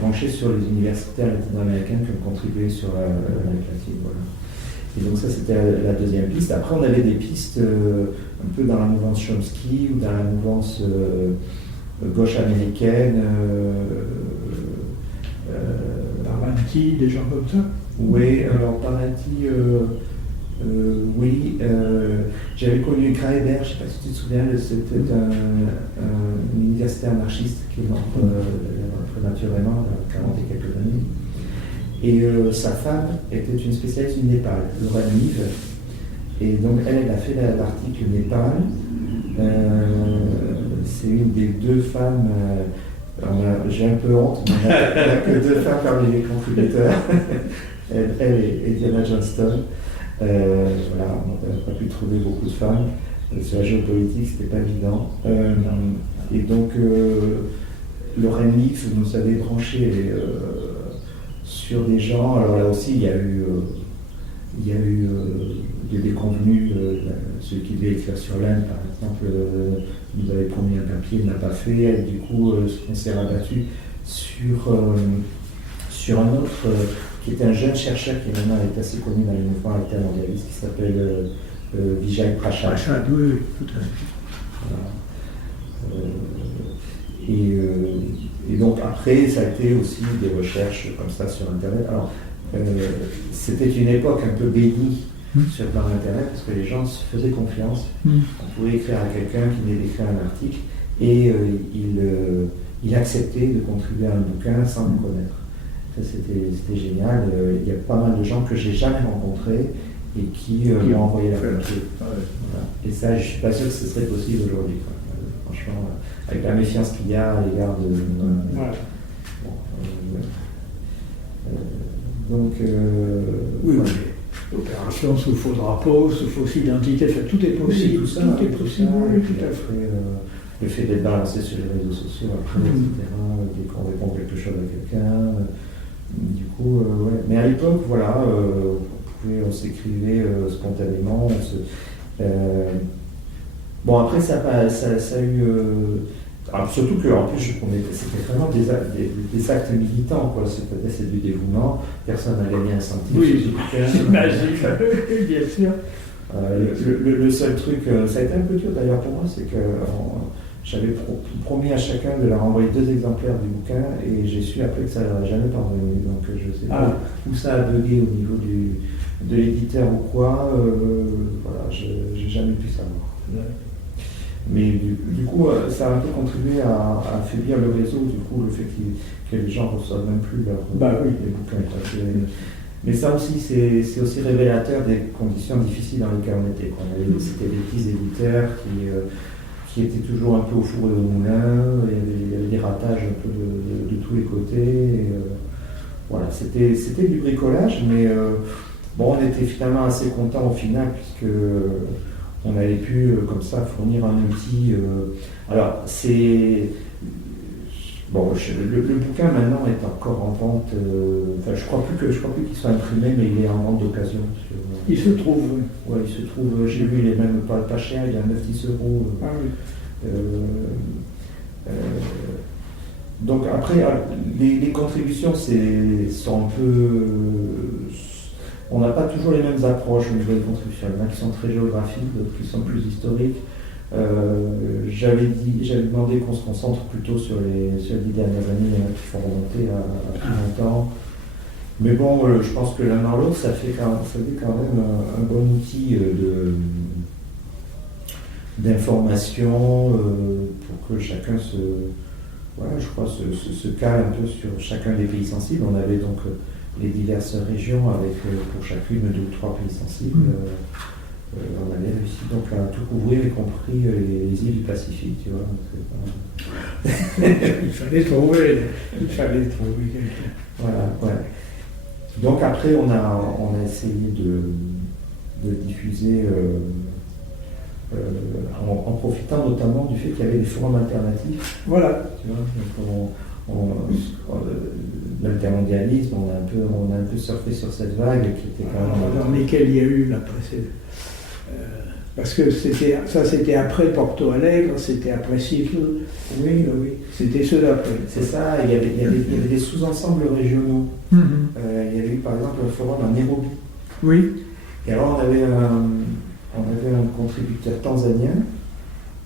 branché sur les universitaires latino-américaines qui ont contribué sur l'Amérique latine. Voilà. Et donc ça c'était la deuxième piste. Après on avait des pistes un peu dans la mouvance Chomsky ou dans la mouvance gauche américaine. Parlanti, des gens comme ça. Oui, alors Parlanti, oui. J'avais connu Kraeber, je ne sais pas si tu te souviens, c'était un universitaire anarchiste qui est mort prématurément, il y a 40 et quelques années. Et sa femme était une spécialiste du Népal, Laura Nive. Et donc elle a fait l'article Népal. C'est une des 2 femmes, j'ai un peu honte, mais il n'y a que 2 femmes parmi les contributeurs. elle et Diana Johnston. Voilà, on n'a pas pu trouver beaucoup de femmes. Sur la géopolitique, c'était pas évident. Et donc Laura Nive nous avait branché sur des gens. Alors là aussi, il y a eu des déconvenus. Celui qui devait écrire sur l'Inde, par exemple, il nous avait promis un papier, il n'a pas fait. Et du coup, on s'est rabattu sur un autre qui est un jeune chercheur qui maintenant est assez connu dans les mouvements altermondialistes, qui s'appelle Vijay Prashad. Prashad, oui, tout à fait. Voilà. Et donc après, ça a été aussi des recherches comme ça sur Internet. Alors, c'était une époque un peu bénie sur le plan d'Internet parce que les gens se faisaient confiance. On pouvait écrire à quelqu'un qui venait d'écrire un article et il acceptait de contribuer à un bouquin sans le connaître. Ça, c'était génial. Il y a pas mal de gens que j'ai jamais rencontrés et qui m'ont envoyé la papier. Voilà. Et ça, je suis pas sûr que ce serait possible aujourd'hui. Franchement, avec la méfiance qu'il y a à l'égard de... donc... oui, oui. Opération sous faux drapeau, sous fausse identité, tout est possible. Oui, tout est possible, oui, tout à fait. Le fait d'être balancé sur les réseaux sociaux, après, etc., dès qu'on répond quelque chose à quelqu'un... Du coup, ouais. Mais à l'époque, voilà, on s'écrivait spontanément. Bon, après, ça a eu. Alors, surtout que, en plus, c'était vraiment des actes militants, quoi. C'est du dévouement. Personne n'a gagné un centime. Oui, j'imagine, bien sûr. Le seul truc, ça a été un peu dur d'ailleurs pour moi, c'est que j'avais promis à chacun de leur envoyer 2 exemplaires du bouquin et j'ai su après que ça n'aurait jamais parvenu. Donc je ne sais pas où ça a bugué au niveau de l'éditeur ou quoi. Voilà, j'ai jamais pu savoir. Ouais. Mais du coup, ça a un peu contribué à affaiblir le réseau, du coup, le fait que les gens ne reçoivent même plus les bouquins. Mais ça aussi, c'est aussi révélateur des conditions difficiles dans lesquelles on était. C'était des petits éditeurs qui étaient toujours un peu au four et au moulin, il y avait des ratages un peu de tous les côtés. Voilà, c'était du bricolage, mais bon, on était finalement assez contents au final, puisque on avait pu comme ça fournir un outil. Alors, c'est... Bon, le bouquin maintenant est encore en vente. Enfin, je crois plus qu'il soit imprimé, mais il est en vente d'occasion. Il se trouve, oui. Ouais, il se trouve. J'ai vu, il est même pas cher, il est à 9-10 euros. Ah oui. Donc après, les contributions, sont un peu. On n'a pas toujours les mêmes approches au niveau des contributions. Il y en a qui sont très géographiques, d'autres qui sont plus historiques. J'avais demandé qu'on se concentre plutôt sur les 10 dernières années qui font remonter à plus longtemps. Mais bon, je pense que l'un dans l'autre, ça fait quand même un bon outil d'information pour que chacun se cale un peu sur chacun des pays sensibles. On avait donc les diverses régions avec pour chacune 2 ou 3 pays sensibles. On avait réussi donc à tout couvrir, y compris les îles du Pacifique, tu vois. Il fallait trouver quelqu'un. Voilà, ouais. Donc après, on a essayé de diffuser en profitant notamment du fait qu'il y avait des forums alternatifs. Voilà. Tu vois, l'altermondialisme, on a un peu surfé sur cette vague qui était quand même... Dans lesquels il y a eu la presse. Parce que c'était après Porto Alegre, c'était après Seattle. Oui. C'était ceux d'après. C'est ça, il y avait des sous-ensembles régionaux. Il y avait eu par exemple un forum à Nairobi. Oui. Et alors on avait un contributeur tanzanien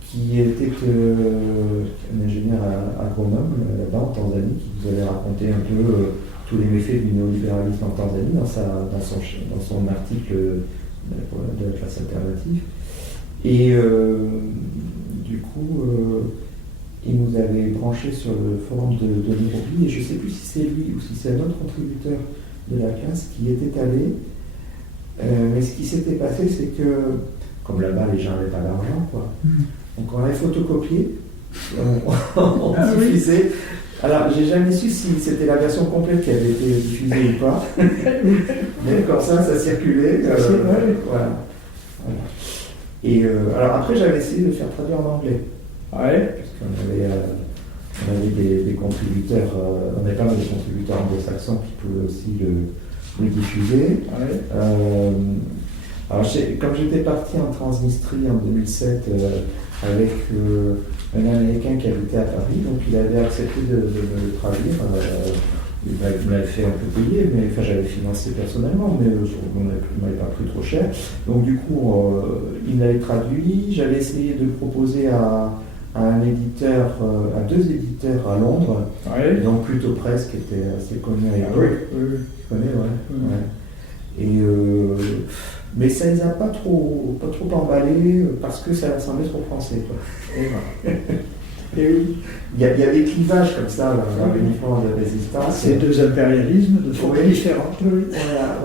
qui était un ingénieur agronome là-bas en Tanzanie, qui nous avait raconté un peu tous les méfaits du néolibéralisme en Tanzanie dans son article de la classe alternative. Et du coup, il nous avait branché sur le forum de Nairobi, et je ne sais plus si c'est lui ou si c'est un autre contributeur de la classe qui était allé. Mais ce qui s'était passé, c'est que, comme là-bas les gens n'avaient pas d'argent, quoi. Donc on avait photocopié, on diffusait. Alors j'ai jamais su si c'était la version complète qui avait été diffusée ou pas. Mais comme ça circulait. Voilà. Et alors après j'avais essayé de faire traduire en anglais. Ouais. Parce qu'on avait on avait des contributeurs, on avait pas mal de contributeurs anglo-saxons qui pouvaient aussi le diffuser. Ouais. Alors, comme j'étais parti en Transnistrie en 2007 avec un Américain qui habitait à Paris, donc il avait accepté de me traduire. Il m'avait fait un peu payer, mais enfin, j'avais financé personnellement, mais on ne m'avait pas pris trop cher. Donc du coup, il l'avait traduit. J'avais essayé de le proposer à un éditeur, à 2 éditeurs à Londres, Ouais. donc Plutôt Presse qui était assez connu à l'époque. Oui. Tu connais, ouais. Et mais ça ne les a pas trop emballés parce que ça ressemblait trop français, quoi. Et voilà. Et oui. Il y a des clivages comme ça, là, le mouvement de résistance. C'est 2 impérialismes de formes différentes. Oui.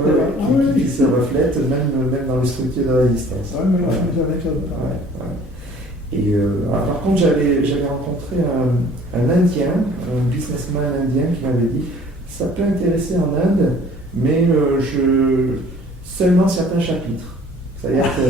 Voilà, qui se reflètent même dans les structures de résistance. Ouais, mais ça m'étonne pas. Et alors, par contre, j'avais rencontré un Indien, un businessman indien qui m'avait dit ça peut intéresser en Inde, mais seulement certains chapitres. C'est-à-dire que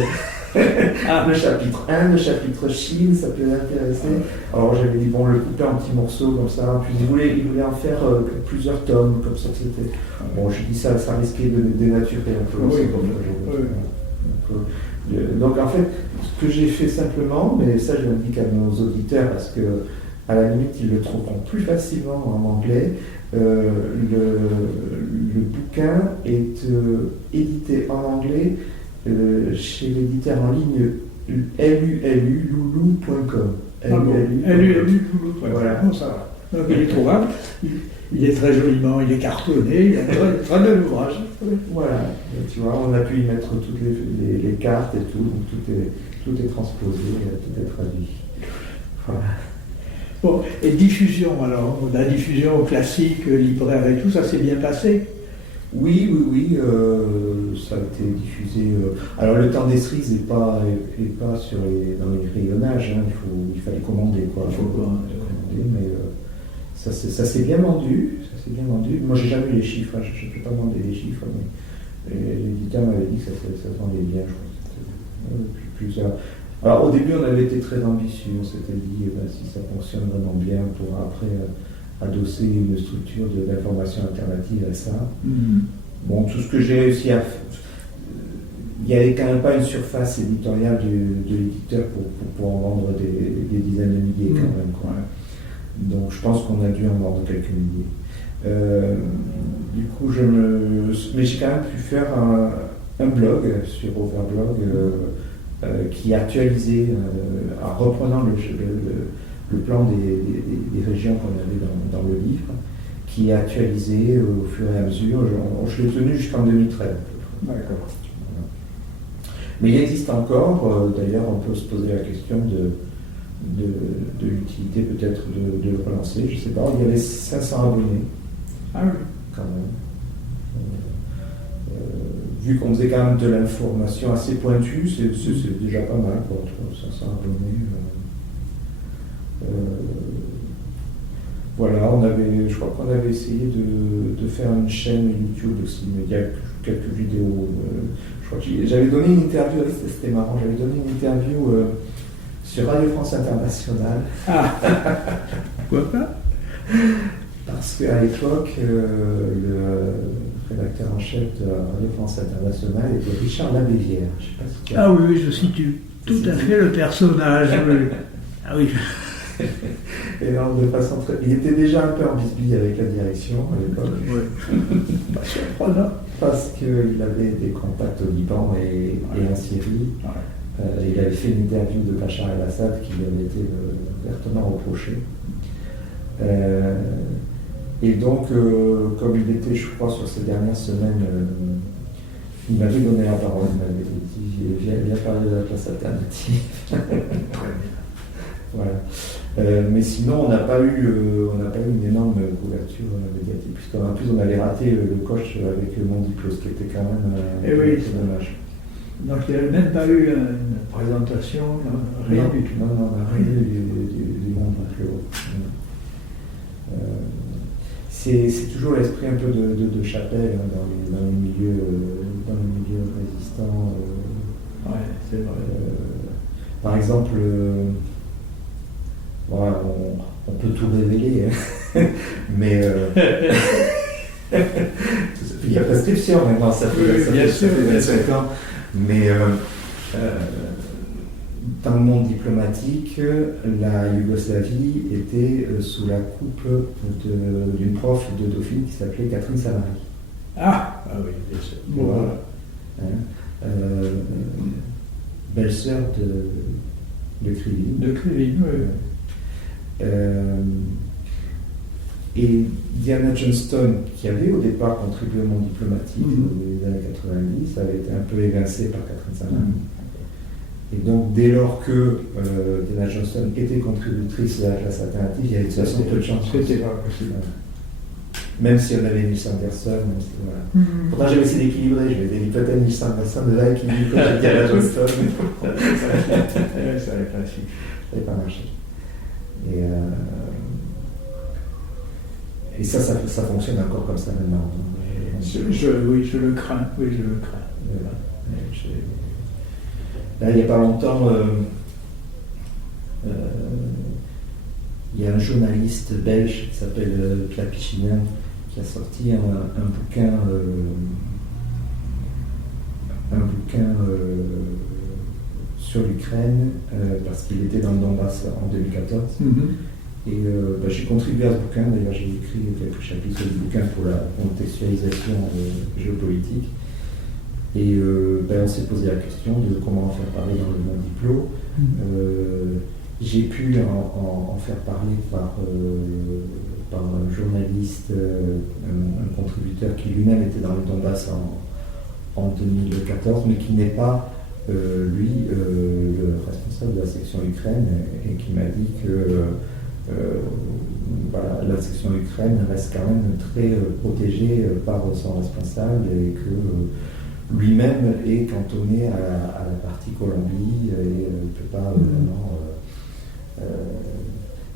le chapitre 1, le chapitre Chine, ça peut l'intéresser. Alors j'avais dit, bon, le couper en petits morceaux comme ça, puis il voulait en faire plusieurs tomes, comme ça c'était. Bon, j'ai dit ça risquait de dénaturer un peu. Donc en fait, ce que j'ai fait simplement, mais ça je l'indique à nos auditeurs parce que à la limite ils le trouveront plus facilement en anglais, le bouquin est édité en anglais chez l'éditeur en ligne lulu.com. lulu.com. Voilà. Bon, ça va. Donc il est trouvable. Il est très joliment, il est cartonné, il y a très bel ouvrage. Voilà, tu vois, on a pu y mettre toutes les cartes et tout, donc tout est transposé, tout est traduit. Voilà. Bon, et diffusion alors, la diffusion classique, libraire et tout, ça s'est bien passé? Oui, ça a été diffusé. Alors le temps des cerises n'est pas dans les rayonnages, hein, il fallait commander quoi. Commander, mais ça s'est bien vendu. Moi j'ai jamais eu les chiffres, je ne peux pas demander les chiffres, mais l'éditeur m'avait dit que ça se vendait bien, je crois. Alors au début on avait été très ambitieux, on s'était dit si ça fonctionne vraiment bien, on pourra après adosser une structure d'information alternative à ça. Bon, tout ce que j'ai réussi à faire, il n'y avait quand même pas une surface éditoriale de l'éditeur pour en vendre des dizaines de milliers quand même. Quoi. Donc je pense qu'on a dû en vendre quelques milliers. Du coup, mais j'ai quand même pu faire un blog sur Overblog qui actualisait, en reprenant le plan des régions qu'on avait dans le livre, qui est actualisé au fur et à mesure. Je l'ai tenu jusqu'en 2013. D'accord. Voilà. Mais il existe encore, d'ailleurs on peut se poser la question de l'utilité peut-être de le relancer, je ne sais pas, il y avait 500 abonnés. Ah oui. Quand même. Vu qu'on faisait quand même de l'information assez pointue, c'est déjà pas mal, quoi, 500 abonnés. Voilà, je crois qu'on avait essayé de faire une chaîne YouTube aussi, mais il y a quelques vidéos. Je crois que j'avais donné une interview, c'était marrant, j'avais donné une interview sur Radio France Internationale. Ah, pourquoi pas? Parce qu'à l'époque, le rédacteur en chef de Radio France Internationale était Richard Labévière. Je sais pas si tu as... Ah oui, je situe tout à fait le personnage. Oui. Ah oui. Et alors, de façon très... Il était déjà un peu en bisbille avec la direction à l'époque. Oui. Pas surprenant. Parce qu'il avait des contacts au Liban et en Syrie. Il avait fait une interview de Bachar el-Assad qui lui avait été ouvertement reproché. Et donc, comme il était, je crois, sur ces dernières semaines, il m'avait donné la parole, il m'avait dit viens parler de la place alternative. Voilà. Mais sinon, on n'a pas eu une énorme couverture médiatique, puisqu'en plus on avait raté le coche avec mon diplôme, ce qui était quand même dommage. Donc il n'y avait même pas eu une présentation, rien du tout. Non, on n'a rien eu du monde diplôme. C'est toujours l'esprit un peu de chapelle hein, dans les milieux résistants. Ouais, c'est vrai. Par exemple, voilà, on peut tout révéler, hein. Mais il y a prescription maintenant, ça fait, bien sûr, 25 ans. Mais dans le monde diplomatique, la Yougoslavie était sous la coupe d'une prof de Dauphine qui s'appelait Catherine Samari. Ah oui, bien sûr. Bon, voilà. Belle-sœur de Krivine. De Krivine, oui. Et Diana Johnston, qui avait au départ contribué au monde diplomatique dans les années 90, avait été un peu évincée par Catherine Samari. Et donc, dès lors que Diana Johnston était contributrice à la classe alternative, il y avait de toute façon peu de chance. C'était pas possible. Même si on avait Nils Anderson, voilà. Pourtant, j'avais essayé d'équilibrer. Je m'étais dit peut-être Nils Anderson de là équilibré quand j'étais à la Johnston. Ça n'avait pas su. Ça n'avait pas marché. Et ça fonctionne encore comme ça maintenant. Oui, je le crains. Oui, je le crains. Voilà. Là, il n'y a pas longtemps, il y a un journaliste belge qui s'appelle Klapichinen qui a sorti un bouquin sur l'Ukraine parce qu'il était dans le Donbass en 2014. Et j'ai contribué à ce bouquin, d'ailleurs j'ai écrit quelques chapitres du bouquin pour la contextualisation géopolitique. Et on s'est posé la question de comment en faire parler dans le monde diplo. J'ai pu en faire parler par un journaliste, un contributeur qui lui-même était dans le Donbass en 2014, mais qui n'est pas, lui, le responsable de la section Ukraine, et qui m'a dit que la section Ukraine reste quand même très protégée par son responsable et que lui-même est cantonné à la partie Colombie et ne peut pas vraiment,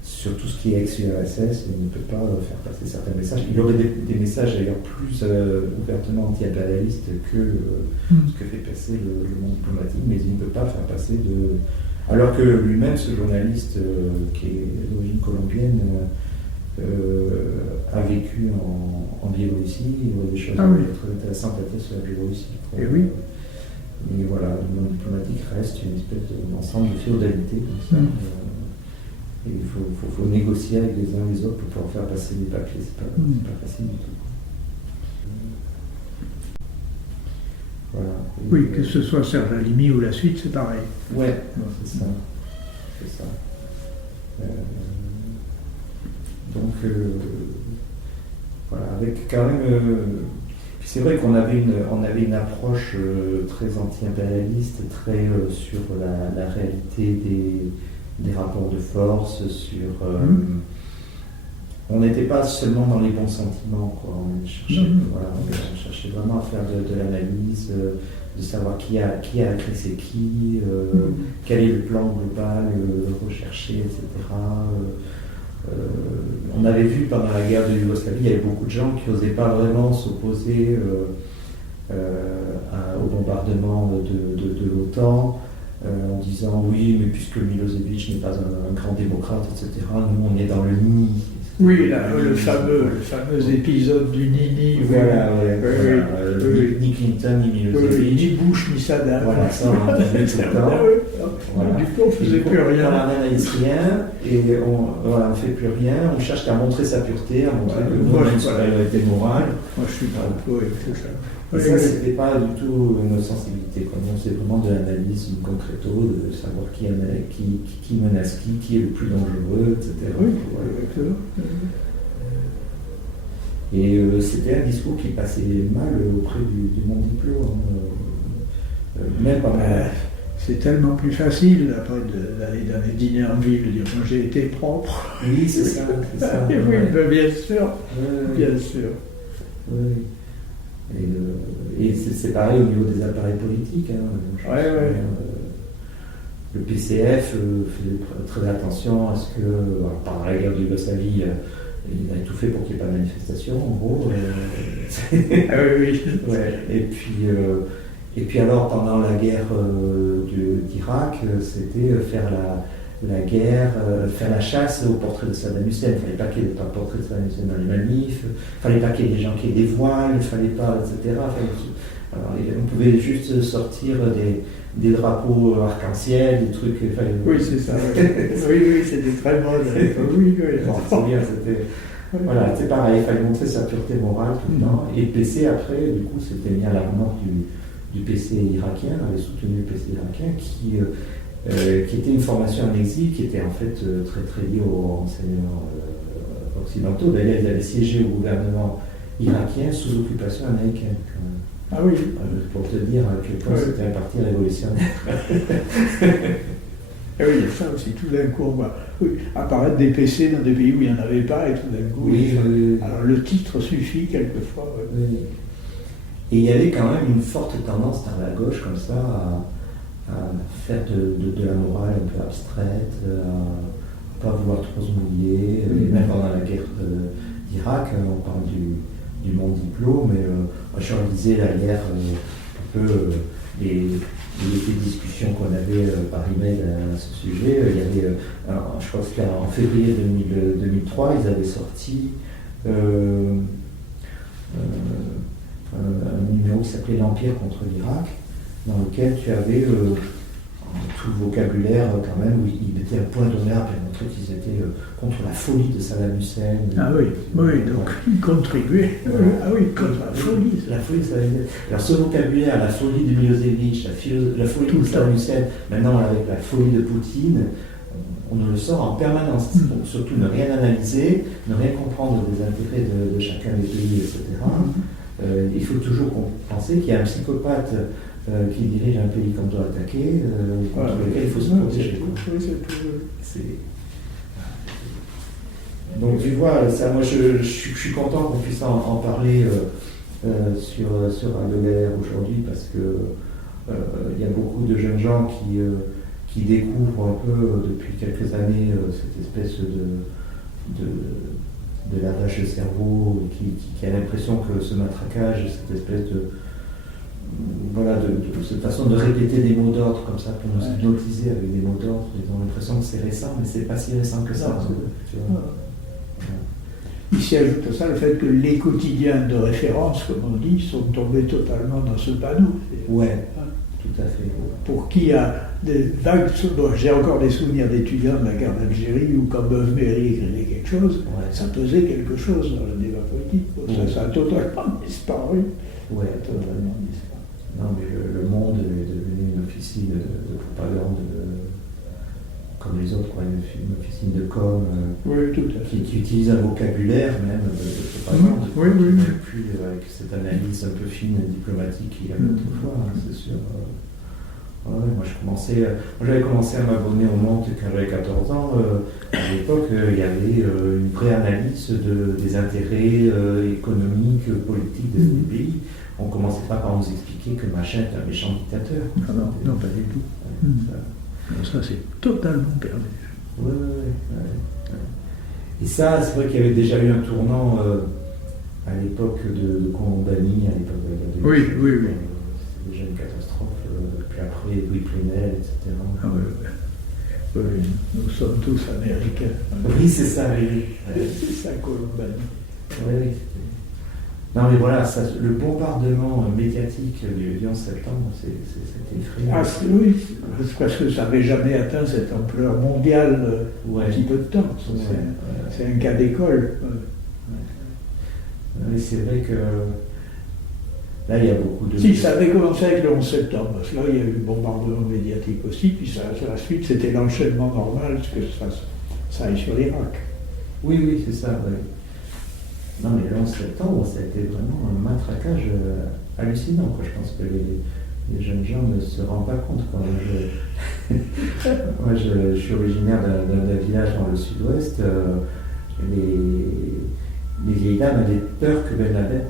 sur tout ce qui est ex-URSS, il ne peut pas faire passer certains messages. Il y aurait des messages d'ailleurs plus ouvertement anti-impérialistes que ce que fait passer le monde diplomatique, mais il ne peut pas faire passer de... Alors que lui-même, ce journaliste qui est d'origine colombienne, a vécu en Biélorussie, il y aurait des choses très intéressantes à dire sur la Biélorussie. Et oui. Mais voilà, le monde diplomatique reste une espèce d'ensemble de féodalité comme ça. Et il faut négocier avec les uns et les autres pour pouvoir faire passer des papiers, c'est pas facile du tout. Voilà. Et oui, que ce soit Serge Halimi ou la suite, c'est pareil. Ouais, c'est ça. C'est ça. Donc, voilà, avec quand même... puis c'est vrai qu'on avait une approche très anti-impérialiste, très sur la réalité des rapports de force, sur... on n'était pas seulement dans les bons sentiments, quoi. On cherchait vraiment à faire de l'analyse, de savoir qui a agressé qui, quel est le plan global recherché, etc. On avait vu pendant la guerre de Yougoslavie, il y avait beaucoup de gens qui n'osaient pas vraiment s'opposer au bombardement de l'OTAN, en disant oui, mais puisque Milosevic n'est pas un grand démocrate, etc., nous on est dans le nid. Oui, le fameux épisode du Nini. Voilà, ni Clinton, ni Milosevic. Ni Bush, ni Saddam. Voilà, ça on a vu tout le temps. Voilà. Du coup, on ne faisait plus rien. On n'analyse rien, et on ne fait plus rien. On cherche à montrer sa pureté, à montrer que nous avons une supériorité morale. Moi, je suis pas pour tout ça. Et ça, c'était pas du tout notre sensibilité. Nous, c'est vraiment de l'analyse in concreto, de savoir qui menace qui est le plus dangereux, etc. Oui, voilà. Et c'était un discours qui passait mal auprès du monde diplo. Même par c'est tellement plus facile après d'aller dans les dîners en ville, de dire moi j'ai été propre. Oui, c'est ça. Oui, bien sûr. Bien sûr. Oui. Et c'est pareil au niveau des appareils politiques. Le PCF fait très attention à ce que, pendant la guerre de Yougoslavie, il a tout fait pour qu'il n'y ait pas de manifestation, en gros. Oui. Ouais. Et puis alors, pendant la guerre d'Irak, c'était faire la guerre, faire la chasse au portrait de Saddam Hussein. Il ne fallait pas qu'il y ait un portrait de Saddam Hussein dans les manifs, il ne fallait pas qu'il y ait des gens qui aient des voiles, il ne fallait pas, etc. Alors, on pouvait juste sortir des drapeaux arc-en-ciel, des trucs. Oui, c'est ça. Oui, c'était très mode. Oui, c'est bien, c'était. Voilà, c'est pareil, il fallait montrer sa pureté morale tout le temps. Et le PC, après, du coup, c'était mis à la remorque du PC irakien, avait soutenu le PC irakien, qui était une formation en exil, qui était en fait très très liée aux renseignements occidentaux. D'ailleurs, ils avaient siégé au gouvernement irakien sous occupation américaine. Ah oui. Pour te dire à quel point c'était un parti révolutionnaire. Et oui, il y a ça aussi, tout d'un coup, on voit apparaître des PC dans des pays où il n'y en avait pas, et tout d'un coup. Alors le titre suffit quelquefois. Oui. Et il y avait quand même une forte tendance dans la gauche, comme ça, à faire de la morale un peu abstraite, à ne pas vouloir trop se mouiller. Et même pendant la guerre d'Irak, on parle du monde diplôme, mais moi je relisais la guerre un peu. Les discussions qu'on avait par email à ce sujet, il y avait, je crois que en février 2003, ils avaient sorti un numéro qui s'appelait l'Empire contre l'Irak, dans lequel tu avais tout le vocabulaire quand même, où ils mettaient un point d'honneur pour montrer qu'ils étaient contre la folie de Saddam Hussein. Ah oui, donc ils contribuaient. Ah oui, contre la folie. La folie de Saddam Hussein. Alors ce vocabulaire, la folie de Milosevic, la folie de Saddam Hussein, maintenant avec la folie de Poutine, on le sort en permanence. Donc, surtout ne rien analyser, ne rien comprendre des intérêts de chacun des pays, etc. Il faut toujours penser qu'il y a un psychopathe qui dirige un pays qu'on doit attaquer, contre lequel il faut se protéger. Donc tu vois, ça, moi je suis content qu'on puisse en parler sur Radio Galère aujourd'hui, parce que il y a beaucoup de jeunes gens qui découvrent un peu depuis quelques années cette espèce de lavage de cerveau, et qui a l'impression que ce matraquage, cette espèce de cette façon de répéter des mots d'ordre comme ça pour nous hypnotiser avec des mots d'ordre, ils ont l'impression que c'est récent, mais c'est pas si récent que ça. Tu vois. Il s'y ajoute à ça le fait que les quotidiens de référence, comme on dit, sont tombés totalement dans ce panneau. Ouais, tout à fait. Pour qui a des vagues. J'ai encore des souvenirs d'étudiants de la guerre d'Algérie où quand Beuve-Méry écrivait quelque chose, ça pesait quelque chose dans le débat politique. Ça a totalement disparu. Ouais, totalement disparu. Non, mais le monde est devenu une officine de propagande comme les autres, une officine de com qui utilise un vocabulaire même de propagande. Plus avec cette analyse un peu fine et diplomatique qu'il y avait autrefois, c'est sûr. Moi j'avais commencé à m'abonner au Monde quand j'avais 14 ans. À l'époque, il y avait une vraie analyse des intérêts économiques, politiques des pays. On ne commençait pas par nous expliquer que machin est un méchant dictateur. Ah non, pas du tout. Ça c'est totalement perdu. Ouais. Et ça, c'est vrai qu'il y avait déjà eu un tournant à l'époque de Combani, à l'époque de la guerre de Oui. C'est déjà une catastrophe. Puis après, Louis Plenel, etc. Ah oui. Nous sommes tous américains. Oui, c'est ça, oui. C'est ça, Colombani. Oui. Non, mais voilà, le bombardement médiatique du 11 septembre, c'était effrayant. Ah, oui, parce que ça n'avait jamais atteint cette ampleur mondiale en un petit peu de temps. C'est un cas d'école. Mais c'est vrai que là, il y a beaucoup de... Si, ça avait commencé avec le 11 septembre, parce que là, il y a eu le bombardement médiatique aussi, puis la suite, c'était l'enchaînement normal, parce que ça aille sur l'Irak. Oui, c'est ça, oui. Non, mais le 11 septembre, ça a été vraiment un matraquage hallucinant, quoi. Je pense que les jeunes gens ne se rendent pas compte. Moi, je suis originaire d'un village dans le sud-ouest. Les vieilles dames avaient peur que Ben Laden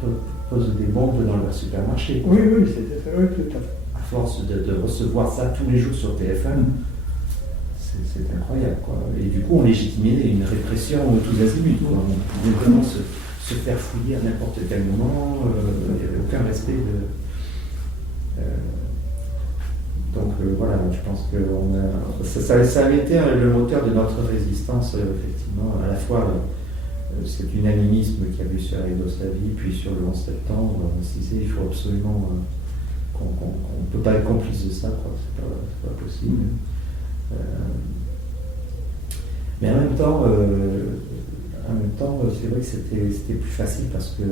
pose des bombes dans leur supermarché. Oui, c'était ça, oui, tout à fait. À force de recevoir ça tous les jours sur TF1, c'est incroyable, quoi. Et du coup, on légitimait une répression tous azimuts, quoi. On pouvait vraiment se faire fouiller à n'importe quel moment, il n'y avait aucun respect de... Donc voilà, Je pense que ça a été le moteur de notre résistance, effectivement, à la fois cet unanimisme qu'il y a eu sur la Yougoslavie, puis sur le 11 septembre. On se disait il faut absolument qu'on ne peut pas être complice de ça, quoi. C'est pas possible. Mais en même temps, c'est vrai que c'était plus facile parce que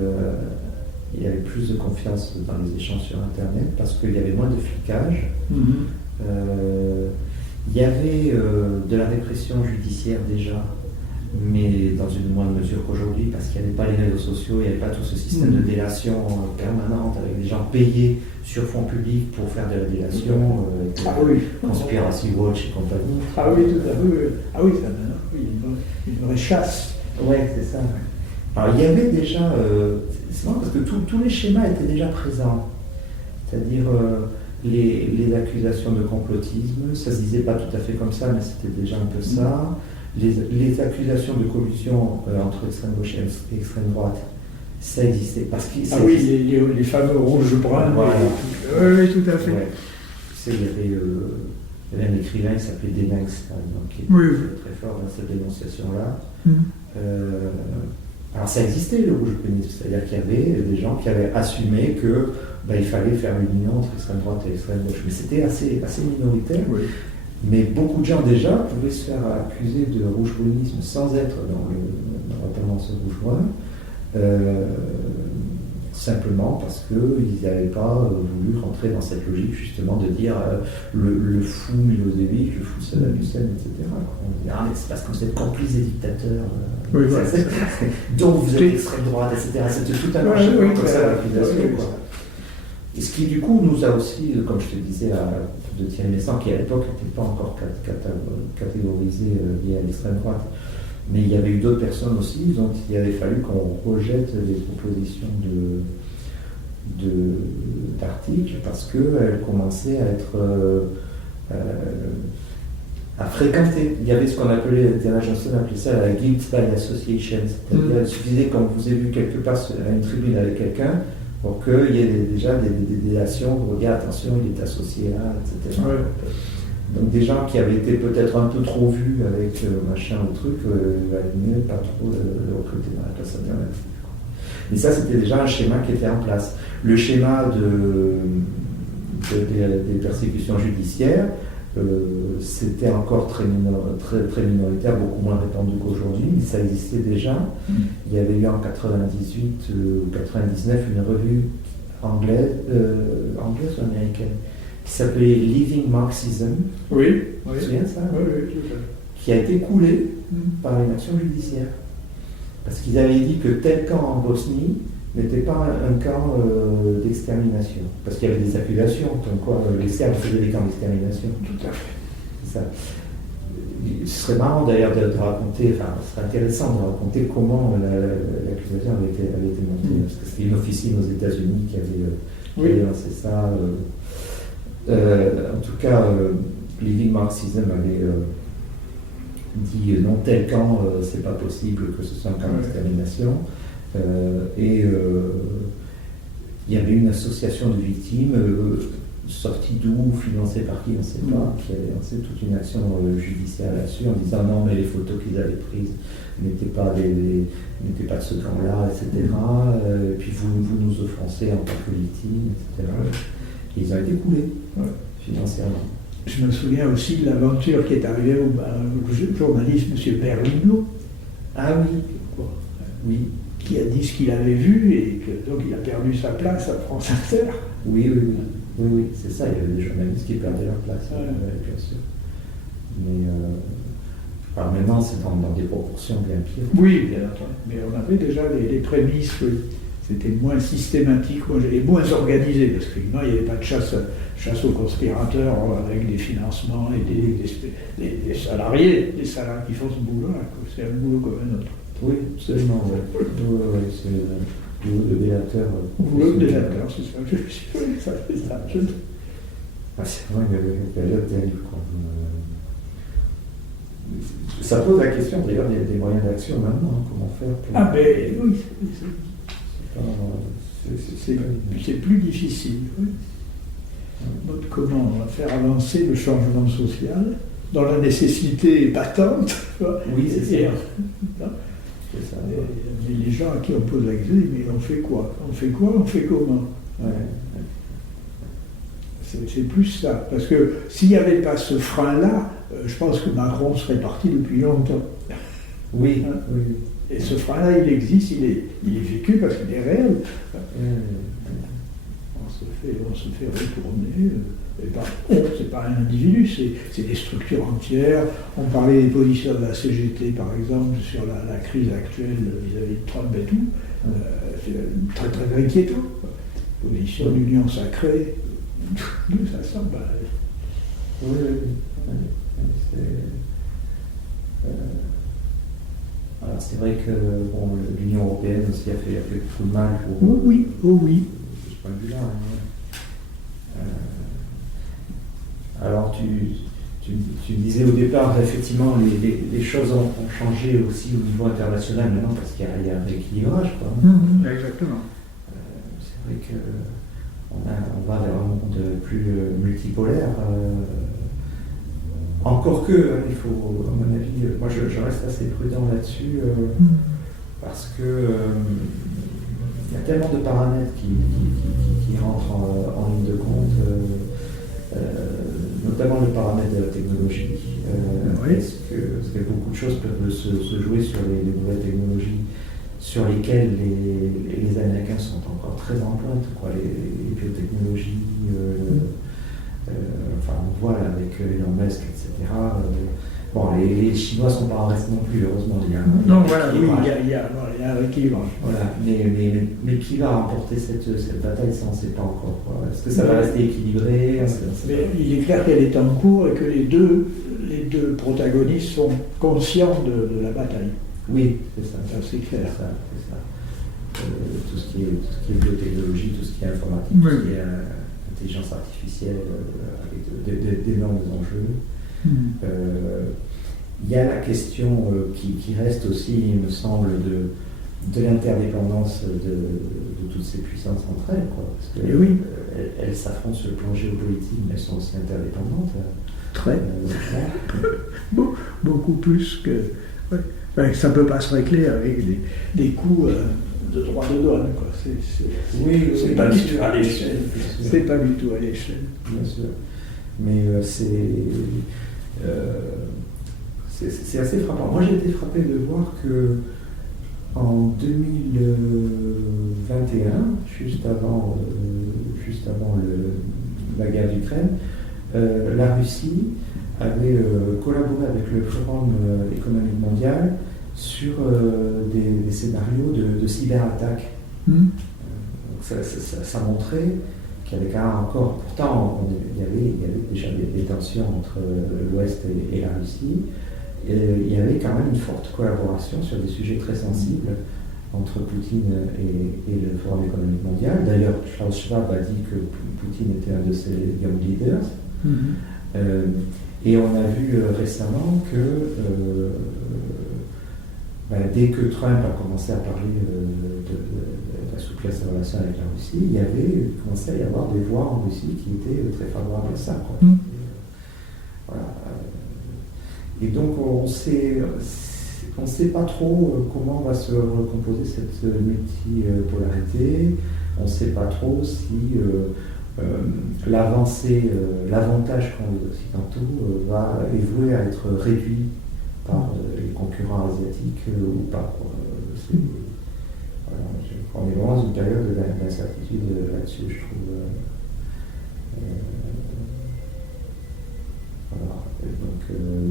il y avait plus de confiance dans les échanges sur Internet, parce qu'il y avait moins de flicage. Il y avait de la répression judiciaire déjà, mais dans une moindre mesure qu'aujourd'hui, parce qu'il n'y avait pas les réseaux sociaux, il n'y avait pas tout ce système de délation permanente avec des gens payés sur fonds publics pour faire de la délation, Conspiracy Watch et compagnie. Ah oui, tout à fait. Ah oui, une vraie chasse. Oui, c'est ça. Alors il y avait déjà, c'est marrant parce que tous les schémas étaient déjà présents, c'est-à-dire les accusations de complotisme, ça se disait pas tout à fait comme ça, mais c'était déjà un peu ça. Les accusations de collusion entre extrême gauche et extrême droite, ça existait. Parce que les fameux rouges-bruns. Voilà. Oui, tout à fait. Ouais. Il y avait un écrivain qui s'appelait Denings, qui était très fort dans cette dénonciation-là. Alors ça existait, le rouge-brunisme, c'est-à-dire qu'il y avait des gens qui avaient assumé qu'il fallait faire une union entre extrême droite et extrême gauche. Mais c'était assez minoritaire. Oui. Mais beaucoup de gens déjà pouvaient se faire accuser de rouge-brunisme sans être dans la tendance rouge-brun, simplement parce qu'ils n'avaient pas voulu rentrer dans cette logique justement de dire le fou Milosevic, le fou Saddam Hussein, etc. On dit mais c'est parce que vous êtes complices des dictateurs, donc vous êtes extrême droite, etc. C'était tout un marché comme ça l'accusation. Et ce qui du coup nous a aussi, comme je te disais, de Thierry Messant, qui à l'époque n'était pas encore catégorisé via l'extrême droite, mais il y avait eu d'autres personnes aussi, donc il avait fallu qu'on rejette les propositions d'articles parce qu'elles commençaient à être à fréquenter. Il y avait ce qu'on appelait, Terra Johnson appelait ça la guilt by association, c'est-à-dire il suffisait quand vous avez vu quelque part à une tribune avec quelqu'un pour qu'il y ait déjà des délations, regarde, attention, il est associé là, etc. Donc des gens qui avaient été peut-être un peu trop vus avec machin ou truc, il valait mieux pas trop le recruter dans la classe alternative. Mais ça, c'était déjà un schéma qui était en place. Le schéma des persécutions judiciaires, c'était encore très minoritaire, beaucoup moins répandu qu'aujourd'hui, mais ça existait déjà. Il y avait eu en 98 ou 99 une revue anglaise ou américaine qui s'appelait Living Marxism. Oui. Tu te souviens de ça? Oui. Qui a été coulé par une action judiciaire. Parce qu'ils avaient dit que tel camp en Bosnie n'était pas un camp d'extermination. Parce qu'il y avait des accusations, comme quoi les Serbes faisaient des camps d'extermination. Tout à fait. C'est ça. Ce serait marrant d'ailleurs de raconter, enfin, ce serait intéressant de raconter comment l'accusation avait été montée. Parce que c'était une officielle aux États-Unis qui avait lancé ça. En tout cas, Living Marxism avait dit non, tel camp, c'est pas possible que ce soit un camp d'extermination. Et il y avait une association de victimes, sortie d'où, financée par qui, on ne sait pas, qui avait lancé toute une action judiciaire là-dessus en disant non, mais les photos qu'ils avaient prises n'étaient pas de ce camp-là, etc. Et puis vous nous offensez en tant que victimes, etc. Et ils ont été coulés financièrement. Je me souviens aussi de l'aventure qui est arrivée au journaliste M. Berlino. Ah oui. Oui. Qui a dit ce qu'il avait vu et que donc il a perdu sa place à France Inter. Oui, c'est ça, il y avait des journalistes qui perdaient leur place, bien sûr. Mais maintenant, c'est dans des proportions bien pires. Oui, bien entendu. Mais on avait déjà les prémices, c'était moins systématique et moins organisé, parce qu'évidemment, il n'y avait pas de chasse aux conspirateurs avec des financements et des salariés, des salariés qui font ce boulot-là. C'est un boulot comme un autre. Oui, absolument. C'est le boulot de délateur. Boulot de délateur, c'est ça. C'est vraiment une période terrible. Ça pose la question d'ailleurs des moyens d'action maintenant. Comment faire pour... Ah ben oui. C'est plus difficile. Oui. comment faire avancer le changement social dont la nécessité est patente. Oui, c'est ça. C'est ça. Mais les gens à qui on pose la question, mais on fait quoi? On fait quoi? On fait comment? Ouais. C'est plus ça. Parce que s'il n'y avait pas ce frein-là, je pense que Macron serait parti depuis longtemps. Oui, Hein? oui. Et ce frein-là, il existe, il est vécu parce qu'il est réel. On se fait retourner. C'est pas un individu, c'est des structures entières. On parlait des positions de la CGT, par exemple, sur la crise actuelle vis-à-vis de Trump et tout. C'est très très inquiétant. Position d'union sacrée, d'où ça sort? Oui. Alors c'est vrai que l'Union européenne aussi a fait beaucoup de mal pour. Oh oui. Ce point de vue-là. Alors tu disais au départ, effectivement, les choses ont changé aussi au niveau international maintenant parce qu'il y a un rééquilibrage, quoi. Exactement. C'est vrai qu'on va vers un monde plus multipolaire. Encore que, il faut, à mon avis, moi je reste assez prudent là-dessus, parce que il y a tellement de paramètres qui rentrent en ligne de compte, notamment le paramètre de la technologie. Oui. Parce que beaucoup de choses peuvent se jouer sur les nouvelles technologies sur lesquelles les Américains sont encore très en pointe, quoi, les biotechnologies. Enfin, on voit là, avec Elon Musk, etc. Bon, les Chinois ne sont pas en reste non plus, heureusement. Il y a un rééquilibrage. Voilà, mais qui va remporter cette bataille, ça on ne sait pas encore, quoi. Est-ce que ça va rester équilibré? Mais il est clair qu'elle est en cours et que les deux protagonistes sont conscients de la bataille. Oui, c'est ça. C'est clair. C'est ça. Tout ce qui est biotechnologie, tout ce qui est informatique, tout ce qui est intelligence artificielle, avec d'énormes enjeux. Il y a la question qui reste aussi, il me semble, de l'interdépendance de toutes ces puissances entre elles, quoi. Parce que elles s'affrontent sur le plan géopolitique, mais elles sont aussi interdépendantes. Très. Beaucoup plus que. Ouais. Ben, ça ne peut pas se régler avec des coûts de droits de douane, quoi. C'est pas du tout à l'échelle. C'est pas du tout à l'échelle. Bien sûr. Mais c'est assez frappant. Moi, j'ai été frappé de voir que en 2021, juste avant la guerre d'Ukraine, la Russie avait collaboré avec le Forum économique mondial sur des scénarios de cyberattaque. Ça montrait qu'il y avait quand même encore, pourtant il y avait déjà des tensions entre l'Ouest et la Russie, et il y avait quand même une forte collaboration sur des sujets très sensibles entre Poutine et le Forum économique mondial. D'ailleurs, Klaus Schwab a dit que Poutine était un de ses young leaders. Et on a vu récemment que dès que Trump a commencé à parler d'assouplir sa relation avec la Russie, il y avait commencé à y avoir des voix en Russie qui étaient très favorables à ça, quoi. Voilà. Et donc on ne sait pas trop comment va se recomposer cette multipolarité. On ne sait pas trop si l'avantage qu'ont les Occidentaux va évoluer à être réduit par les concurrents asiatiques ou pas, quoi. On est vraiment dans une période d'incertitude là-dessus, je trouve. Voilà. Donc,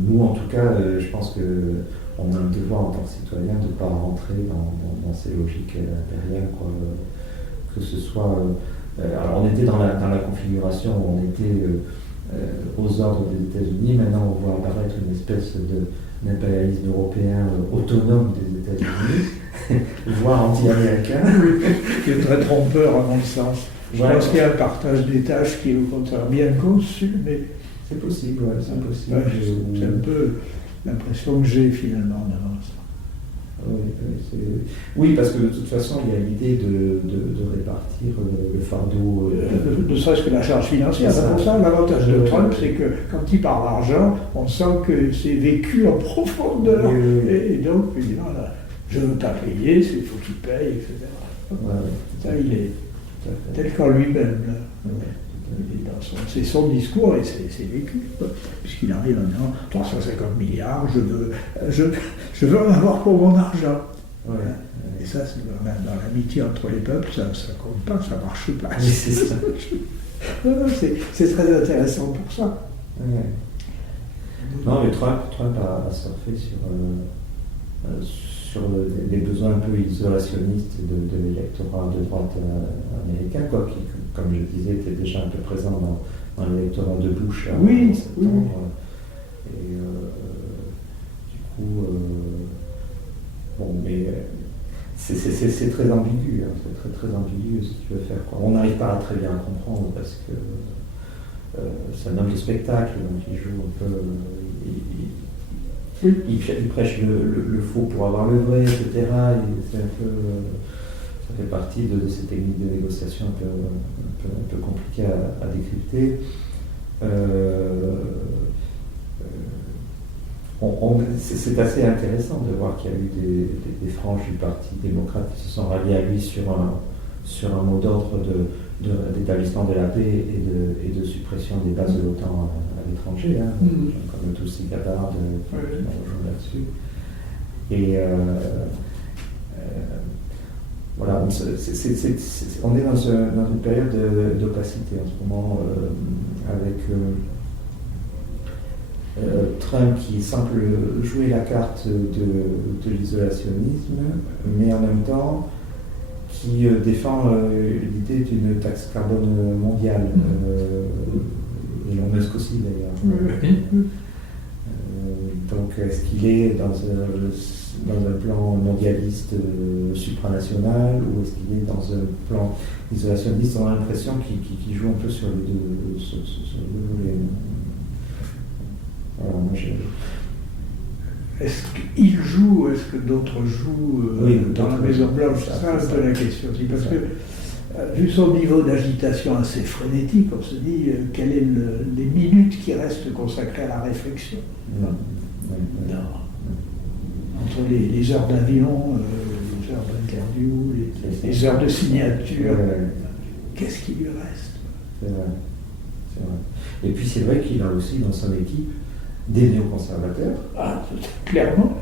nous, en tout cas, je pense qu'on a un devoir en tant que citoyen de ne pas rentrer dans ces logiques impériales, quoi. Que ce soit. Alors, on était dans la configuration où on était aux ordres des États-Unis. Maintenant, on voit apparaître une espèce d'impérialisme européen autonome des États-Unis, voire anti-américain. Qui est très trompeur à mon sens. Je pense qu'il y a un partage des tâches qui est au contraire bien conçu, mais c'est possible, c'est possible. C'est un peu l'impression que j'ai finalement en avance. Oui, parce que de toute façon, il y a l'idée de répartir le fardeau. Ne serait-ce que la charge financière. C'est pour ça l'avantage de Trump, c'est que quand il parle d'argent, on sent que c'est vécu en profondeur. Et donc, il dit, voilà, je ne veux pas payer, il faut qu'il paye, etc. Ça, il est tel qu'en lui-même. C'est son discours et c'est vécu, puisqu'il arrive en disant 350 milliards, je veux en avoir pour mon argent. Et ça, dans l'amitié entre les peuples, ça compte pas, ça marche pas. C'est très intéressant pour ça. Non, mais Trump a surfé sur les besoins un peu isolationnistes de l'électorat de droite américain, quoi, qui, comme je disais, était déjà un peu présent dans l'électorat de Bush en septembre. Et du coup, bon, mais c'est très ambigu, hein, c'est très ambigu ce qu'il veut faire, quoi. On n'arrive pas à très bien comprendre parce que c'est un homme de spectacle, donc il joue un peu. Il prêche le faux pour avoir le vrai, etc. C'est un peu, ça fait partie de ces techniques de négociation un peu compliquées à décrypter. C'est assez intéressant de voir qu'il y a eu des franges du Parti démocrate qui se sont ralliées à lui sur un mot d'ordre d'établissement de la paix et de suppression des bases de l'OTAN à l'étranger, hein, comme tous ces camarades qui rejoint là-dessus. Et voilà, on est dans une période d'opacité en ce moment, avec Trump qui semble jouer la carte de l'isolationnisme, mais en même temps qui défend l'idée d'une taxe carbone mondiale, Elon Musk aussi d'ailleurs. Donc est-ce qu'il est dans un plan mondialiste supranational ou est-ce qu'il est dans un plan isolationniste? On a l'impression qu'il joue un peu sur les deux volets. Voilà, moi est-ce qu'il joue ou est-ce que d'autres jouent dans la Maison Blanche? C'est ça un peu la question aussi, parce que vu son niveau d'agitation assez frénétique, on se dit quelles sont les minutes qui restent consacrées à la réflexion. Entre les heures d'avion, les heures d'interview, les heures de signature, qu'est-ce qui lui reste? C'est vrai. Et puis c'est vrai qu'il a aussi dans son équipe des néoconservateurs. Ah, clairement.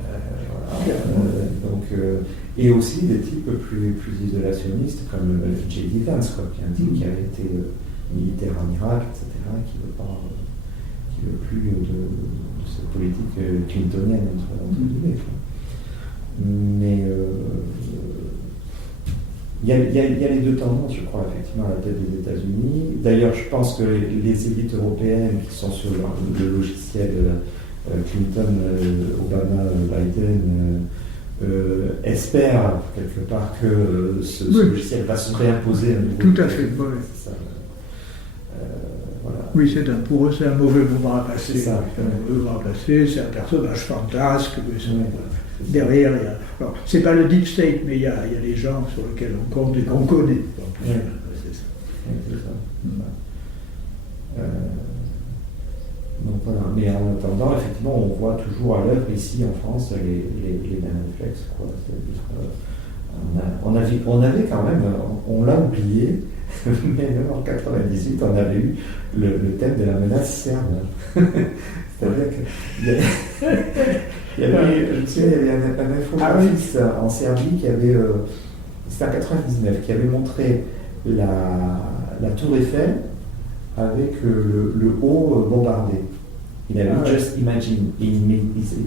Et aussi des types plus isolationnistes comme J.D. Vance, qui est un type qui avait été militaire en Irak, etc., qui veut plus de cette politique clintonienne, entre guillemets. Mais il y a les deux tendances, je crois, effectivement, à la tête des États-Unis. D'ailleurs, je pense que les élites européennes qui sont sur le logiciel Clinton, Obama, Biden espèrent quelque part que ce logiciel va se réimposer à nouveau. Tout à fait, oui. C'est ça. Voilà. Oui, pour eux, c'est un mauvais moment à passer. C'est un mauvais moment à passer, c'est un personnage fantasque. Derrière, il y a. Alors, c'est pas le deep state, mais il y a les gens sur lesquels on compte et qu'on connaît. Donc, c'est ça. C'est ça. Donc voilà. Mais en attendant, effectivement, on voit toujours à l'œuvre ici en France les mêmes réflexes, quoi. On avait quand même, on l'a oublié, mais même en 98, on avait eu le thème de la menace serbe. C'est-à-dire qu'il y avait, je me souviens, il y avait un infographiste en Serbie qui avait, c'était en 99, qui avait montré la tour Eiffel avec le haut bombardé. Il avait just imagine, il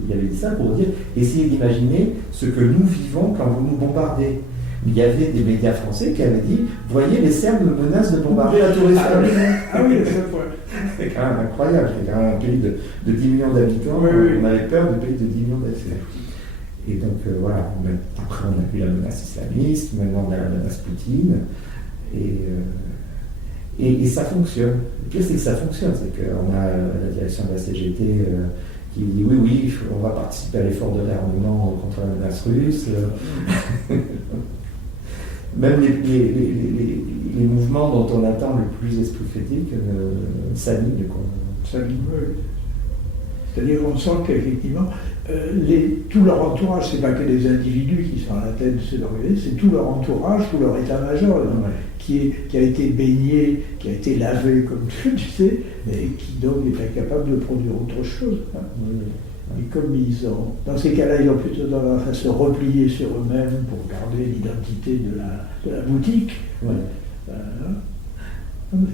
avait dit ça pour dire, essayez d'imaginer ce que nous vivons quand vous nous bombardez. Il y avait des médias français qui avaient dit, voyez, les Serbes menacent de bombarder la tour Eiffel. C'est quand même incroyable, c'est quand même un pays de 10 millions d'habitants, on avait peur de pays de 10 millions d'habitants. Et donc voilà, après on a eu la menace islamiste, maintenant on a la menace Poutine, et ça fonctionne. Le pire c'est que ça fonctionne, c'est qu'on a la direction de la CGT qui dit oui, on va participer à l'effort de réarmement contre la menace russe. Même les mouvements dont on attend le plus esprit critique s'animent. C'est-à-dire qu'on sent qu'effectivement, tout leur entourage, c'est pas que des individus qui sont à la tête de ces organismes, c'est tout leur entourage, tout leur état-major, qui a été baigné, qui a été lavé, comme tu sais, et qui donc est incapable de produire autre chose. Et comme dans ces cas-là, ils ont plutôt tendance à se replier sur eux-mêmes pour garder l'identité de la boutique.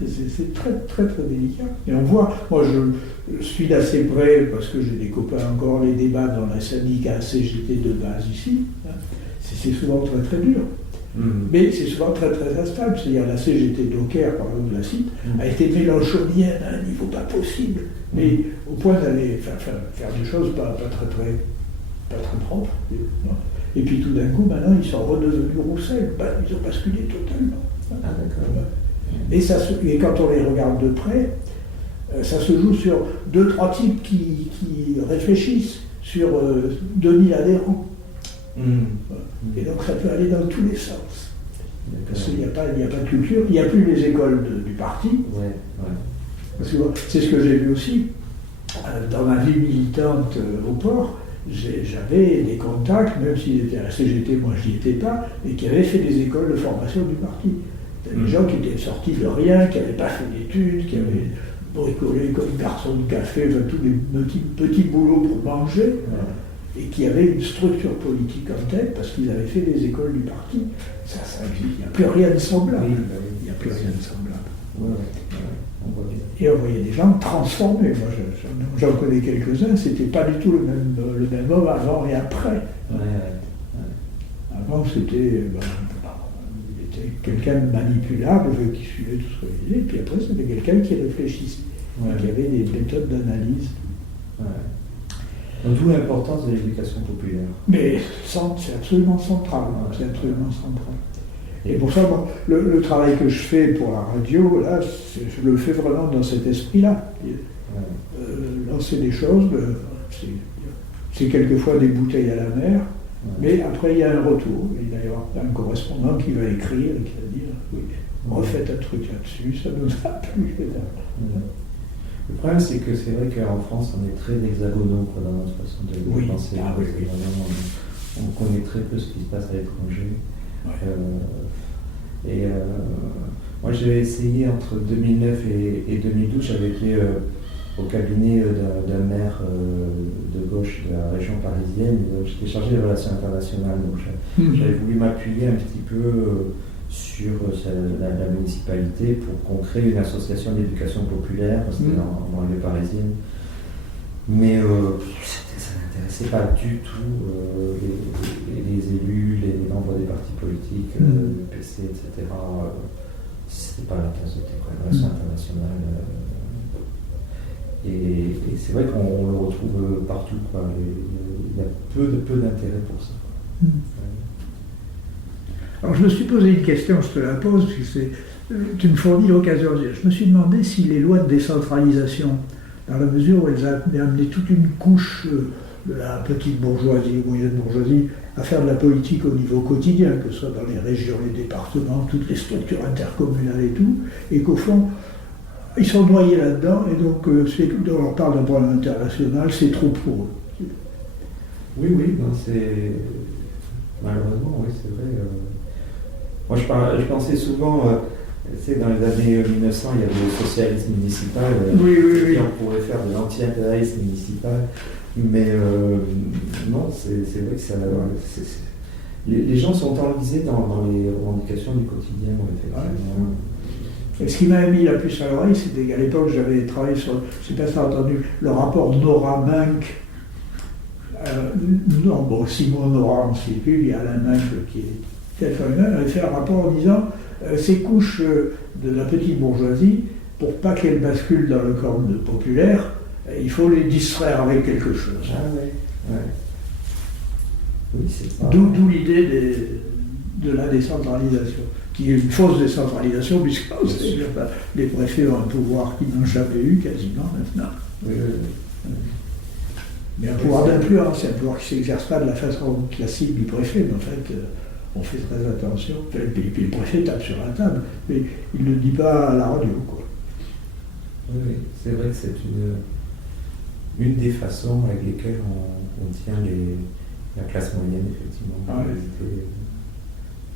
C'est très, très, très délicat. Et on voit, moi je suis d'assez près, parce que j'ai des copains encore, les débats dans la syndicat CGT de base ici. C'est souvent très, très dur. Mais c'est souvent très, très instable. C'est-à-dire la CGT d'Aucaire, par exemple, la cite, a été mélanchonienne à un niveau pas possible. Mais au point d'aller faire des choses pas très propres. Et puis tout d'un coup, maintenant, ils sont redevenus Roussel. Ils ont basculé totalement. Ah, d'accord. Et quand on les regarde de près, ça se joue sur 2-3 types qui réfléchissent sur 2000 adhérents. Et donc ça peut aller dans tous les sens. Parce qu'il n'y a pas de culture, il n'y a plus les écoles du parti. Parce que c'est ce que j'ai vu aussi dans ma vie militante au port. J'avais des contacts, même s'ils étaient à la CGT, moi je n'y étais pas, et qui avaient fait des écoles de formation du parti. Des gens qui étaient sortis de rien, qui n'avaient pas fait d'études, qui avaient bricolé comme garçon de café, tous les petits boulots pour manger, et qui avaient une structure politique en tête parce qu'ils avaient fait des écoles du parti. Ça existe. Il n'y a plus rien de semblable. Il n'y a plus rien de semblable. Et on voyait des gens transformés. Moi, j'en connais quelques-uns, c'était pas du tout le même homme avant et après. Avant, c'était quelqu'un de manipulable qui suivait tout ce qu'on disait, et puis après c'était quelqu'un qui réfléchissait, qui avait des méthodes d'analyse. D'où l'importance de l'éducation populaire. Mais c'est absolument central. C'est absolument central. Et pour ça, moi, le travail que je fais pour la radio, là, je le fais vraiment dans cet esprit-là. Lancer des choses, c'est quelquefois des bouteilles à la mer. Mais après, il y a un retour. Il va y avoir un correspondant qui va écrire et qui va dire oui, refaites un truc là-dessus, ça nous a plu. Le problème, c'est que c'est vrai qu'en France, on est très hexagonaux dans notre façon de penser. On connaît très peu ce qui se passe à l'étranger. Moi, j'avais essayé entre 2009 et 2012, j'avais été au cabinet d'un maire de gauche de la région parisienne. J'étais chargé des relations internationales, donc j'avais voulu m'appuyer un petit peu sur la municipalité pour qu'on crée une association d'éducation populaire, c'était dans banlieue parisienne. Mais ça n'intéressait pas du tout les élus, les membres des partis politiques, le PC, etc. C'était pas la tasse de thé, quoi, la relation internationale. Et c'est vrai qu'on le retrouve partout, quoi. Il y a peu d'intérêt pour ça. Alors je me suis posé une question, je te la pose, puisque tu me fournis l'occasion de dire. Je me suis demandé si les lois de décentralisation, dans la mesure où elles avaient amené toute une couche de la petite bourgeoisie ou moyenne bourgeoisie à faire de la politique au niveau quotidien, que ce soit dans les régions, les départements, toutes les structures intercommunales et tout, et qu'au fond, ils sont noyés là-dedans, et donc on leur parle d'un problème international, c'est trop pour eux. Oui, c'est... Malheureusement, oui, c'est vrai. Moi, je pensais souvent, dans les années 1900, il y avait le socialisme municipal, on pourrait faire de l'anti-impérialisme municipal, mais non, c'est vrai que les gens sont enlisés dans les revendications du quotidien, effectivement. Et ce qui m'a mis la puce à l'oreille, c'était qu'à l'époque, j'avais travaillé sur, je ne sais pas si tu as entendu, le rapport Nora Munk. Simon Nora, on ne sait plus, il y a Alain Munk qui est peut-être lui-même, avait fait un rapport en disant ces couches de la petite bourgeoisie, pour pas qu'elles basculent dans le corps populaire, il faut les distraire avec quelque chose. Oui, c'est ça. D'où l'idée de la décentralisation, qui est une fausse décentralisation, puisque les préfets ont un pouvoir qu'ils n'ont jamais eu quasiment maintenant. Mais un pouvoir d'influence, c'est un pouvoir qui ne s'exerce pas de la façon classique du préfet, mais en fait, on fait très attention. Et puis le préfet tape sur la table, mais il ne le dit pas à la radio, quoi. Oui, c'est vrai que c'est une des façons avec lesquelles on tient la classe moyenne, effectivement,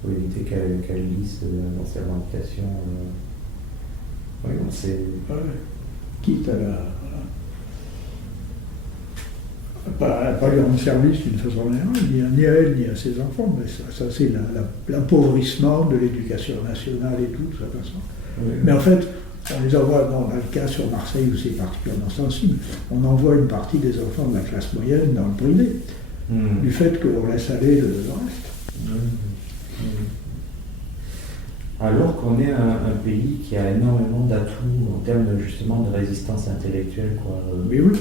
pour éviter qu'elle glisse dans ses revendications. Oui, on sait. Quitte à la. Voilà. Pas lui rendre service d'une façon générale, ni à elle, ni à ses enfants, mais ça c'est l'appauvrissement de l'éducation nationale et tout, de toute façon. Oui. Mais en fait, on les envoie, dans le cas sur Marseille où c'est particulièrement sensible, on envoie une partie des enfants de la classe moyenne dans le privé, du fait qu'on laisse aller le reste. Alors qu'on est un pays qui a énormément d'atouts en termes justement de résistance intellectuelle, quoi. Mais oui.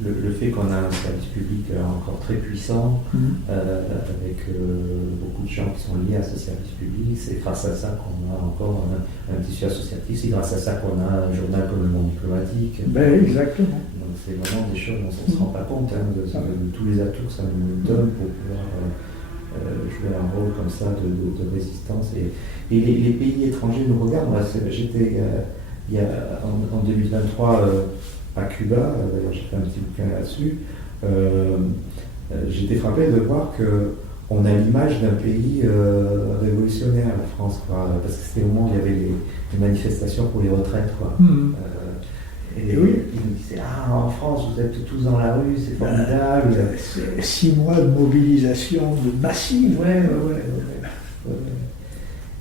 Le fait qu'on a un service public encore très puissant, avec beaucoup de gens qui sont liés à ce service public, c'est grâce à ça qu'on a encore un tissu associatif, c'est grâce à ça qu'on a un journal comme Le Monde diplomatique. Exactement. Donc c'est vraiment des choses dont on ne se rend pas compte, de tous les atouts que ça nous donne pour pouvoir jouer un rôle comme ça de résistance. Et les pays étrangers nous regardent. J'étais en 2023 à Cuba, d'ailleurs j'ai fait un petit bouquin là-dessus, j'étais frappé de voir qu'on a l'image d'un pays révolutionnaire, la France, quoi, parce que c'était au moment où il y avait les manifestations pour les retraites, quoi. Et oui. Ils nous disaient, en France, vous êtes tous dans la rue, c'est formidable. C'est 6 mois de mobilisation massive. Ouais.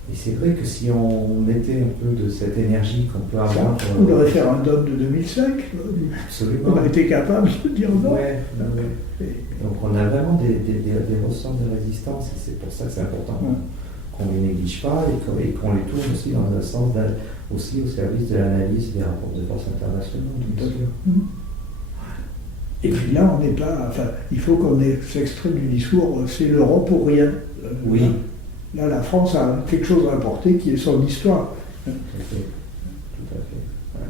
Et c'est vrai que si on mettait un peu de cette énergie qu'on peut avoir... le référendum de 2005, absolument. On a été capable de dire non. Ouais. Donc on a vraiment des ressorts de résistance, et c'est pour ça que c'est important qu'on ne les néglige pas et qu'on les tourne aussi dans un sens aussi au service de l'analyse des rapports de force internationaux. Tout à fait. Et puis là, on n'est pas... Enfin, il faut qu'on s'extrait du discours, c'est l'Europe ou rien. Oui. Là, la France a quelque chose à apporter qui est son histoire. Tout à fait. Ouais.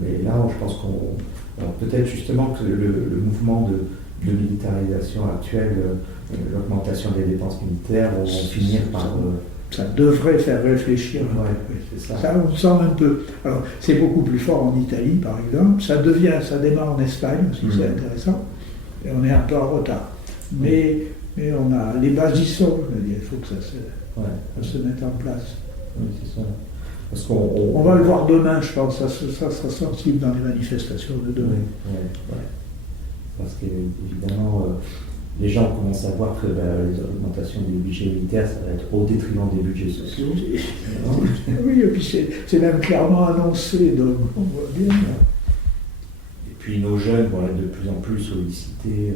Mais là, je pense peut-être justement que le mouvement de militarisation actuelle, l'augmentation des dépenses militaires, vont finir par... Ça devrait faire réfléchir. C'est ça. Ça, on sent un peu. Alors, c'est beaucoup plus fort en Italie, par exemple. Ça démarre en Espagne aussi, c'est intéressant. Et on est un peu en retard. Mais on a les bases y sont, je veux dire, il faut que ça se mette en place. Oui, c'est ça. Parce on va le voir demain, je pense, ça sera sensible dans les manifestations de demain. Oui. Parce qu'évidemment, les gens commencent à voir que les augmentations des budgets militaires, ça va être au détriment des budgets sociaux. Oui, et puis c'est même clairement annoncé, donc on voit bien. Et puis nos jeunes vont être de plus en plus sollicités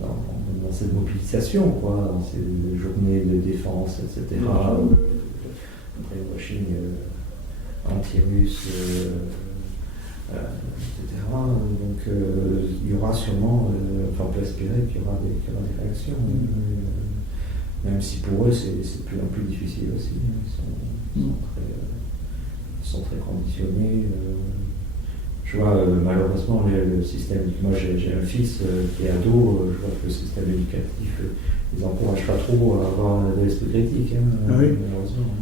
dans cette mobilisation, quoi, dans ces journées de défense, etc. Brainwashing anti-russe, etc. Donc il y aura sûrement, on peut espérer qu'il y aura des réactions, même si pour eux c'est de plus en plus difficile aussi. Ils sont très conditionnés. Je vois malheureusement le système. Moi j'ai un fils qui est ado, je vois que le système éducatif les encourage pas trop à avoir de l'esprit critique, malheureusement.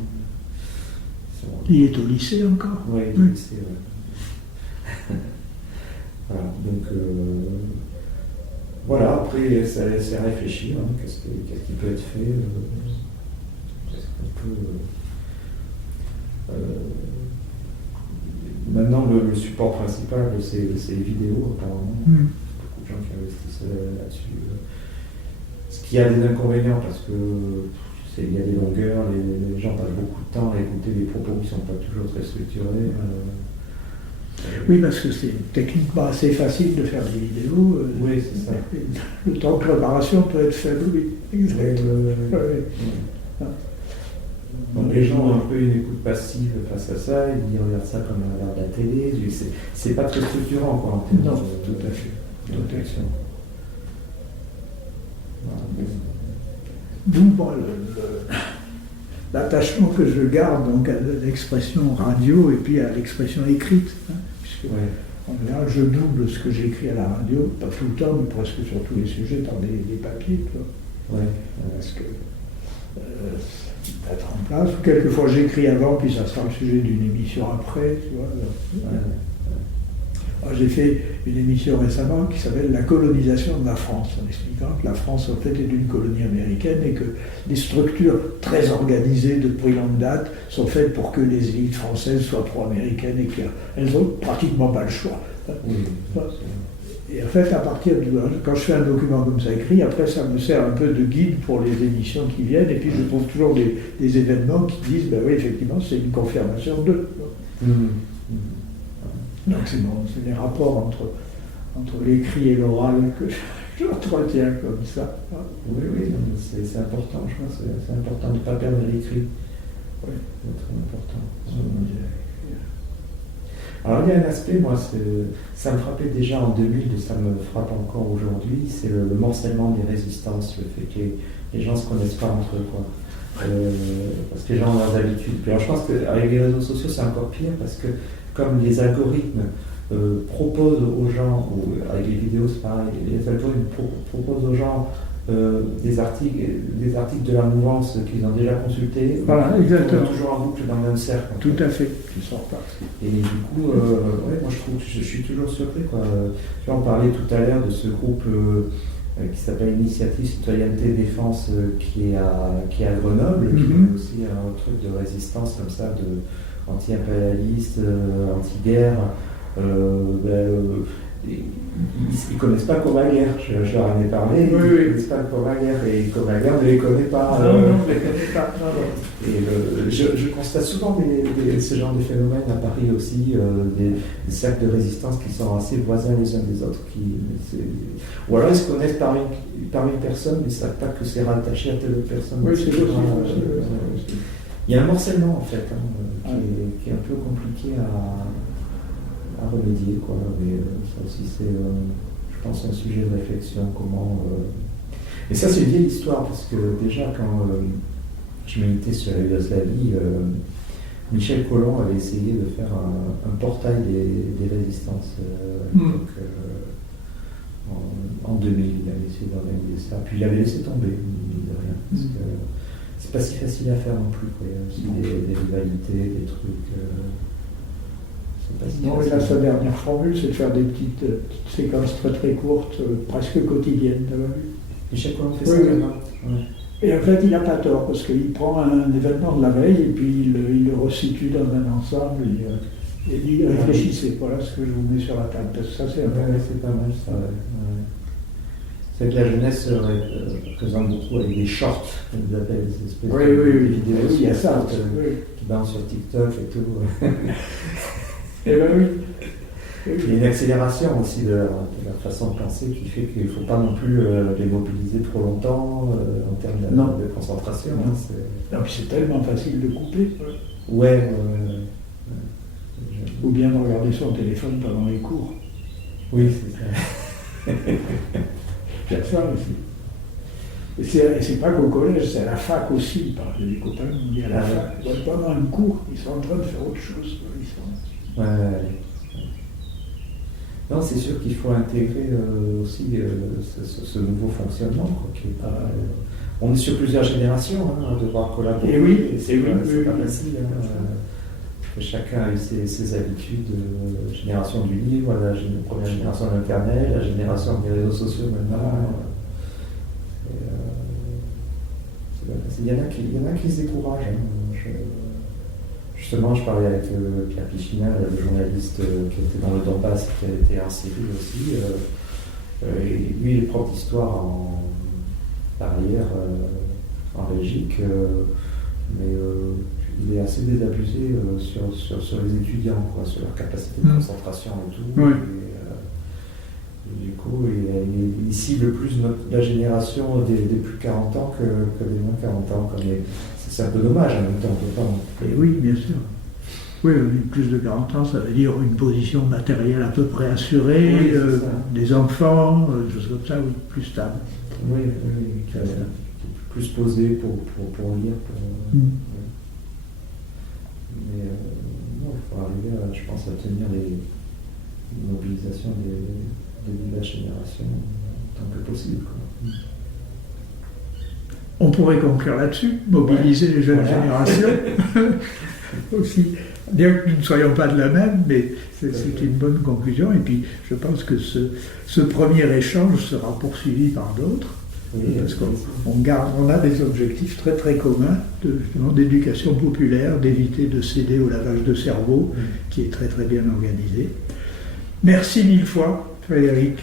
Il est au lycée encore. Oui, il est au lycée, oui. Voilà, donc voilà, après c'est à réfléchir, qu'est-ce qui peut être fait, qu'est-ce qu'on peut... Maintenant, le support principal, c'est les vidéos, apparemment. Beaucoup de gens qui investissent là-dessus. Ce qui a des inconvénients, parce que il y a des longueurs, les gens passent beaucoup de temps à écouter des propos qui ne sont pas toujours très structurés. Oui, parce que c'est techniquement assez facile de faire des vidéos. Oui, c'est ça. Le temps de préparation peut être faible, oui. Exactement. Donc les gens ont un peu une écoute passive face à ça, ils regardent ça comme on regarde la télé, c'est pas très structurant, quoi, en termes non, tout à fait. D'où l'attachement que je garde donc à l'expression radio et puis à l'expression écrite, puisque En général, je double ce que j'écris à la radio, pas tout le temps, mais presque sur tous les sujets, dans des papiers, tu vois. Ouais. Parce que mettre en place, ou quelquefois j'écris avant, puis ça sera le sujet d'une émission après, tu vois. Alors, j'ai fait une émission récemment qui s'appelle La colonisation de la France, en expliquant que la France en fait est une colonie américaine et que les structures très organisées depuis longue date sont faites pour que les élites françaises soient pro-américaines et qu'elles n'ont pratiquement pas le choix. Et en fait, à partir de quand je fais un document comme ça écrit, après ça me sert un peu de guide pour les émissions qui viennent, et puis je trouve toujours des événements qui disent, ben oui, effectivement, c'est une confirmation de. Donc c'est les rapports entre l'écrit et l'oral que j'entretiens comme ça. Oui, c'est important, je pense. C'est important de ne pas perdre l'écrit. Oui, c'est très important. Alors il y a un aspect, moi, ça me frappait déjà en 2000 et ça me frappe encore aujourd'hui, c'est le morcellement des résistances, le fait que les gens ne se connaissent pas entre eux, quoi. Parce que les gens ont leurs habitudes. Puis alors je pense qu'avec les réseaux sociaux c'est encore pire parce que comme les algorithmes proposent aux gens, ou avec les vidéos c'est pareil, les algorithmes proposent aux gens des articles de la mouvance qu'ils ont déjà consultés, voilà, exactement. Toujours en boucle dans le même cercle. Tout à fait, tu sors pas. Et du coup, ouais, moi je trouve que je suis toujours surpris, quoi. Tu vois, on parlait tout à l'heure de ce groupe qui s'appelle Initiative Citoyenneté Défense qui est à Grenoble, qui est aussi un truc de résistance comme ça, de anti-impérialiste, anti-guerre. Ils ne connaissent pas Comaguerre, je leur en ai parlé, ils ne connaissent pas Comaguerre et Comaguerre ne les connaît pas. Non, ne les connaît pas. Et je constate souvent ce genre de phénomènes à Paris aussi, des cercles de résistance qui sont assez voisins les uns des autres. Ou alors ils se connaissent par une personne, mais ils ne savent pas que c'est rattaché à telle autre personne. Oui, c'est possible. Il y a un morcellement en fait, qui est un peu compliqué à remédier, quoi. Mais ça aussi c'est, je pense, un sujet de réflexion. Et ça c'est une vieille histoire parce que déjà quand je militais sur la Yougoslavie, Michel Colomb avait essayé de faire un portail des résistances en 2000, il avait essayé d'organiser ça, puis il avait laissé tomber, mine de rien, parce que c'est pas si facile à faire non plus, quoi. Il y a aussi des rivalités, des trucs. Non, et là, sa dernière formule, c'est de faire des petites séquences très très courtes, presque quotidiennes. Michel Colomb fait ça maintenant. Ouais. Et en fait, il n'a pas tort, parce qu'il prend un événement de la veille et puis il le resitue dans un ensemble. Et il dit réfléchissez, voilà ce que je vous mets sur la table. Parce que ça, c'est c'est pas mal ça. Ouais. C'est que la jeunesse présente beaucoup avec des shorts, ils appellent des espèces de vidéos. Il y a ça. Qui balancent sur TikTok et tout. Et ben oui. Il y a une accélération aussi de la façon de penser qui fait qu'il ne faut pas non plus les mobiliser trop longtemps en termes de concentration. Non, puis c'est tellement facile de couper. Ouais. Ou bien de regarder son téléphone pendant les cours. Oui, c'est ça. Il y a ça aussi. Et c'est pas qu'au collège, c'est à la fac aussi. J'ai des copains qui me disent à la fac, pendant un cours, ils sont en train de faire autre chose. Ouais. Non, c'est sûr qu'il faut intégrer aussi ce nouveau fonctionnement, quoi, qui est pas, on est sur plusieurs générations à devoir collaborer. Et oui, c'est pas facile. Que chacun a eu ses habitudes. Génération du livre, la première génération de l'Internet, la génération des réseaux sociaux maintenant. Il y en a qui se découragent. Justement, je parlais avec Pierre Pichina, le journaliste qui était dans le Donbass, qui a été en Syrie aussi. Et lui, il est prof d'histoire par ailleurs en Belgique, mais il est assez désabusé sur les étudiants, quoi, sur leur capacité de concentration et tout. Oui. Et du coup, il cible plus la génération des plus 40 ans que des moins 40 ans. C'est un peu dommage en même temps. Et oui, bien sûr. Oui, plus de 40 ans, ça veut dire une position matérielle à peu près assurée, des enfants, des choses comme ça, oui, plus stable. Oui, plus posé pour lire. Mais il faut arriver, je pense, à tenir une mobilisation des diverses générations tant que possible, quoi. On pourrait conclure là-dessus, mobiliser les jeunes générations aussi. Bien que nous ne soyons pas de la même, mais c'est une bonne conclusion. Et puis, je pense que ce premier échange sera poursuivi par d'autres, parce qu'on a des objectifs très très communs d'éducation populaire, d'éviter de céder au lavage de cerveau, qui est très très bien organisé. Merci mille fois, Frédéric.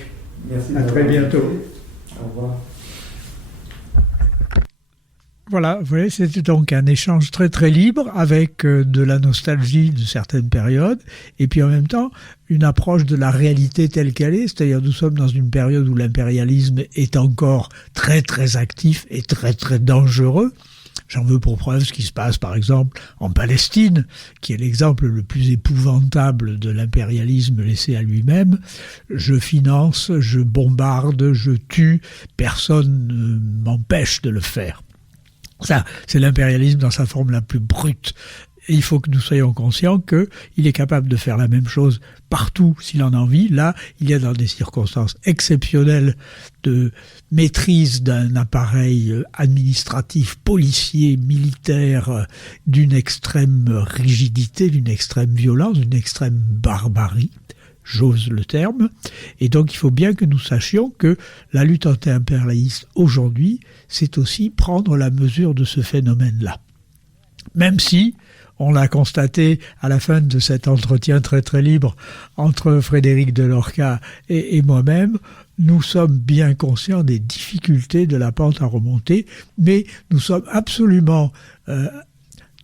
Merci. À très bientôt. Au revoir. Voilà, vous voyez, c'était donc un échange très très libre avec de la nostalgie de certaines périodes et puis en même temps une approche de la réalité telle qu'elle est, c'est-à-dire nous sommes dans une période où l'impérialisme est encore très très actif et très très dangereux. J'en veux pour preuve ce qui se passe par exemple en Palestine, qui est l'exemple le plus épouvantable de l'impérialisme laissé à lui-même. Je finance, je bombarde, je tue, personne ne m'empêche de le faire. Ça, c'est l'impérialisme dans sa forme la plus brute. Et il faut que nous soyons conscients qu'il est capable de faire la même chose partout s'il en a envie. Là, il y a dans des circonstances exceptionnelles de maîtrise d'un appareil administratif, policier, militaire, d'une extrême rigidité, d'une extrême violence, d'une extrême barbarie. J'ose le terme, et donc il faut bien que nous sachions que la lutte anti-impérialiste aujourd'hui, c'est aussi prendre la mesure de ce phénomène-là. Même si, on l'a constaté à la fin de cet entretien très très libre entre Frédéric de Lorca et moi-même, nous sommes bien conscients des difficultés de la pente à remonter, mais nous sommes absolument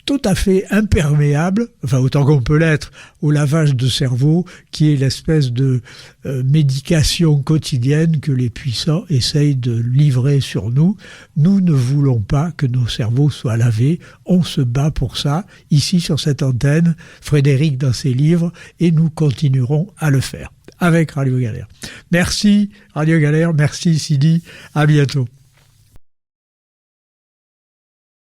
tout à fait imperméable, enfin autant qu'on peut l'être, au lavage de cerveau qui est l'espèce de médication quotidienne que les puissants essayent de livrer sur nous. Nous ne voulons pas que nos cerveaux soient lavés, on se bat pour ça, ici sur cette antenne, Frédéric dans ses livres, et nous continuerons à le faire avec Radio Galère. Merci Radio Galère, merci Sidi, à bientôt.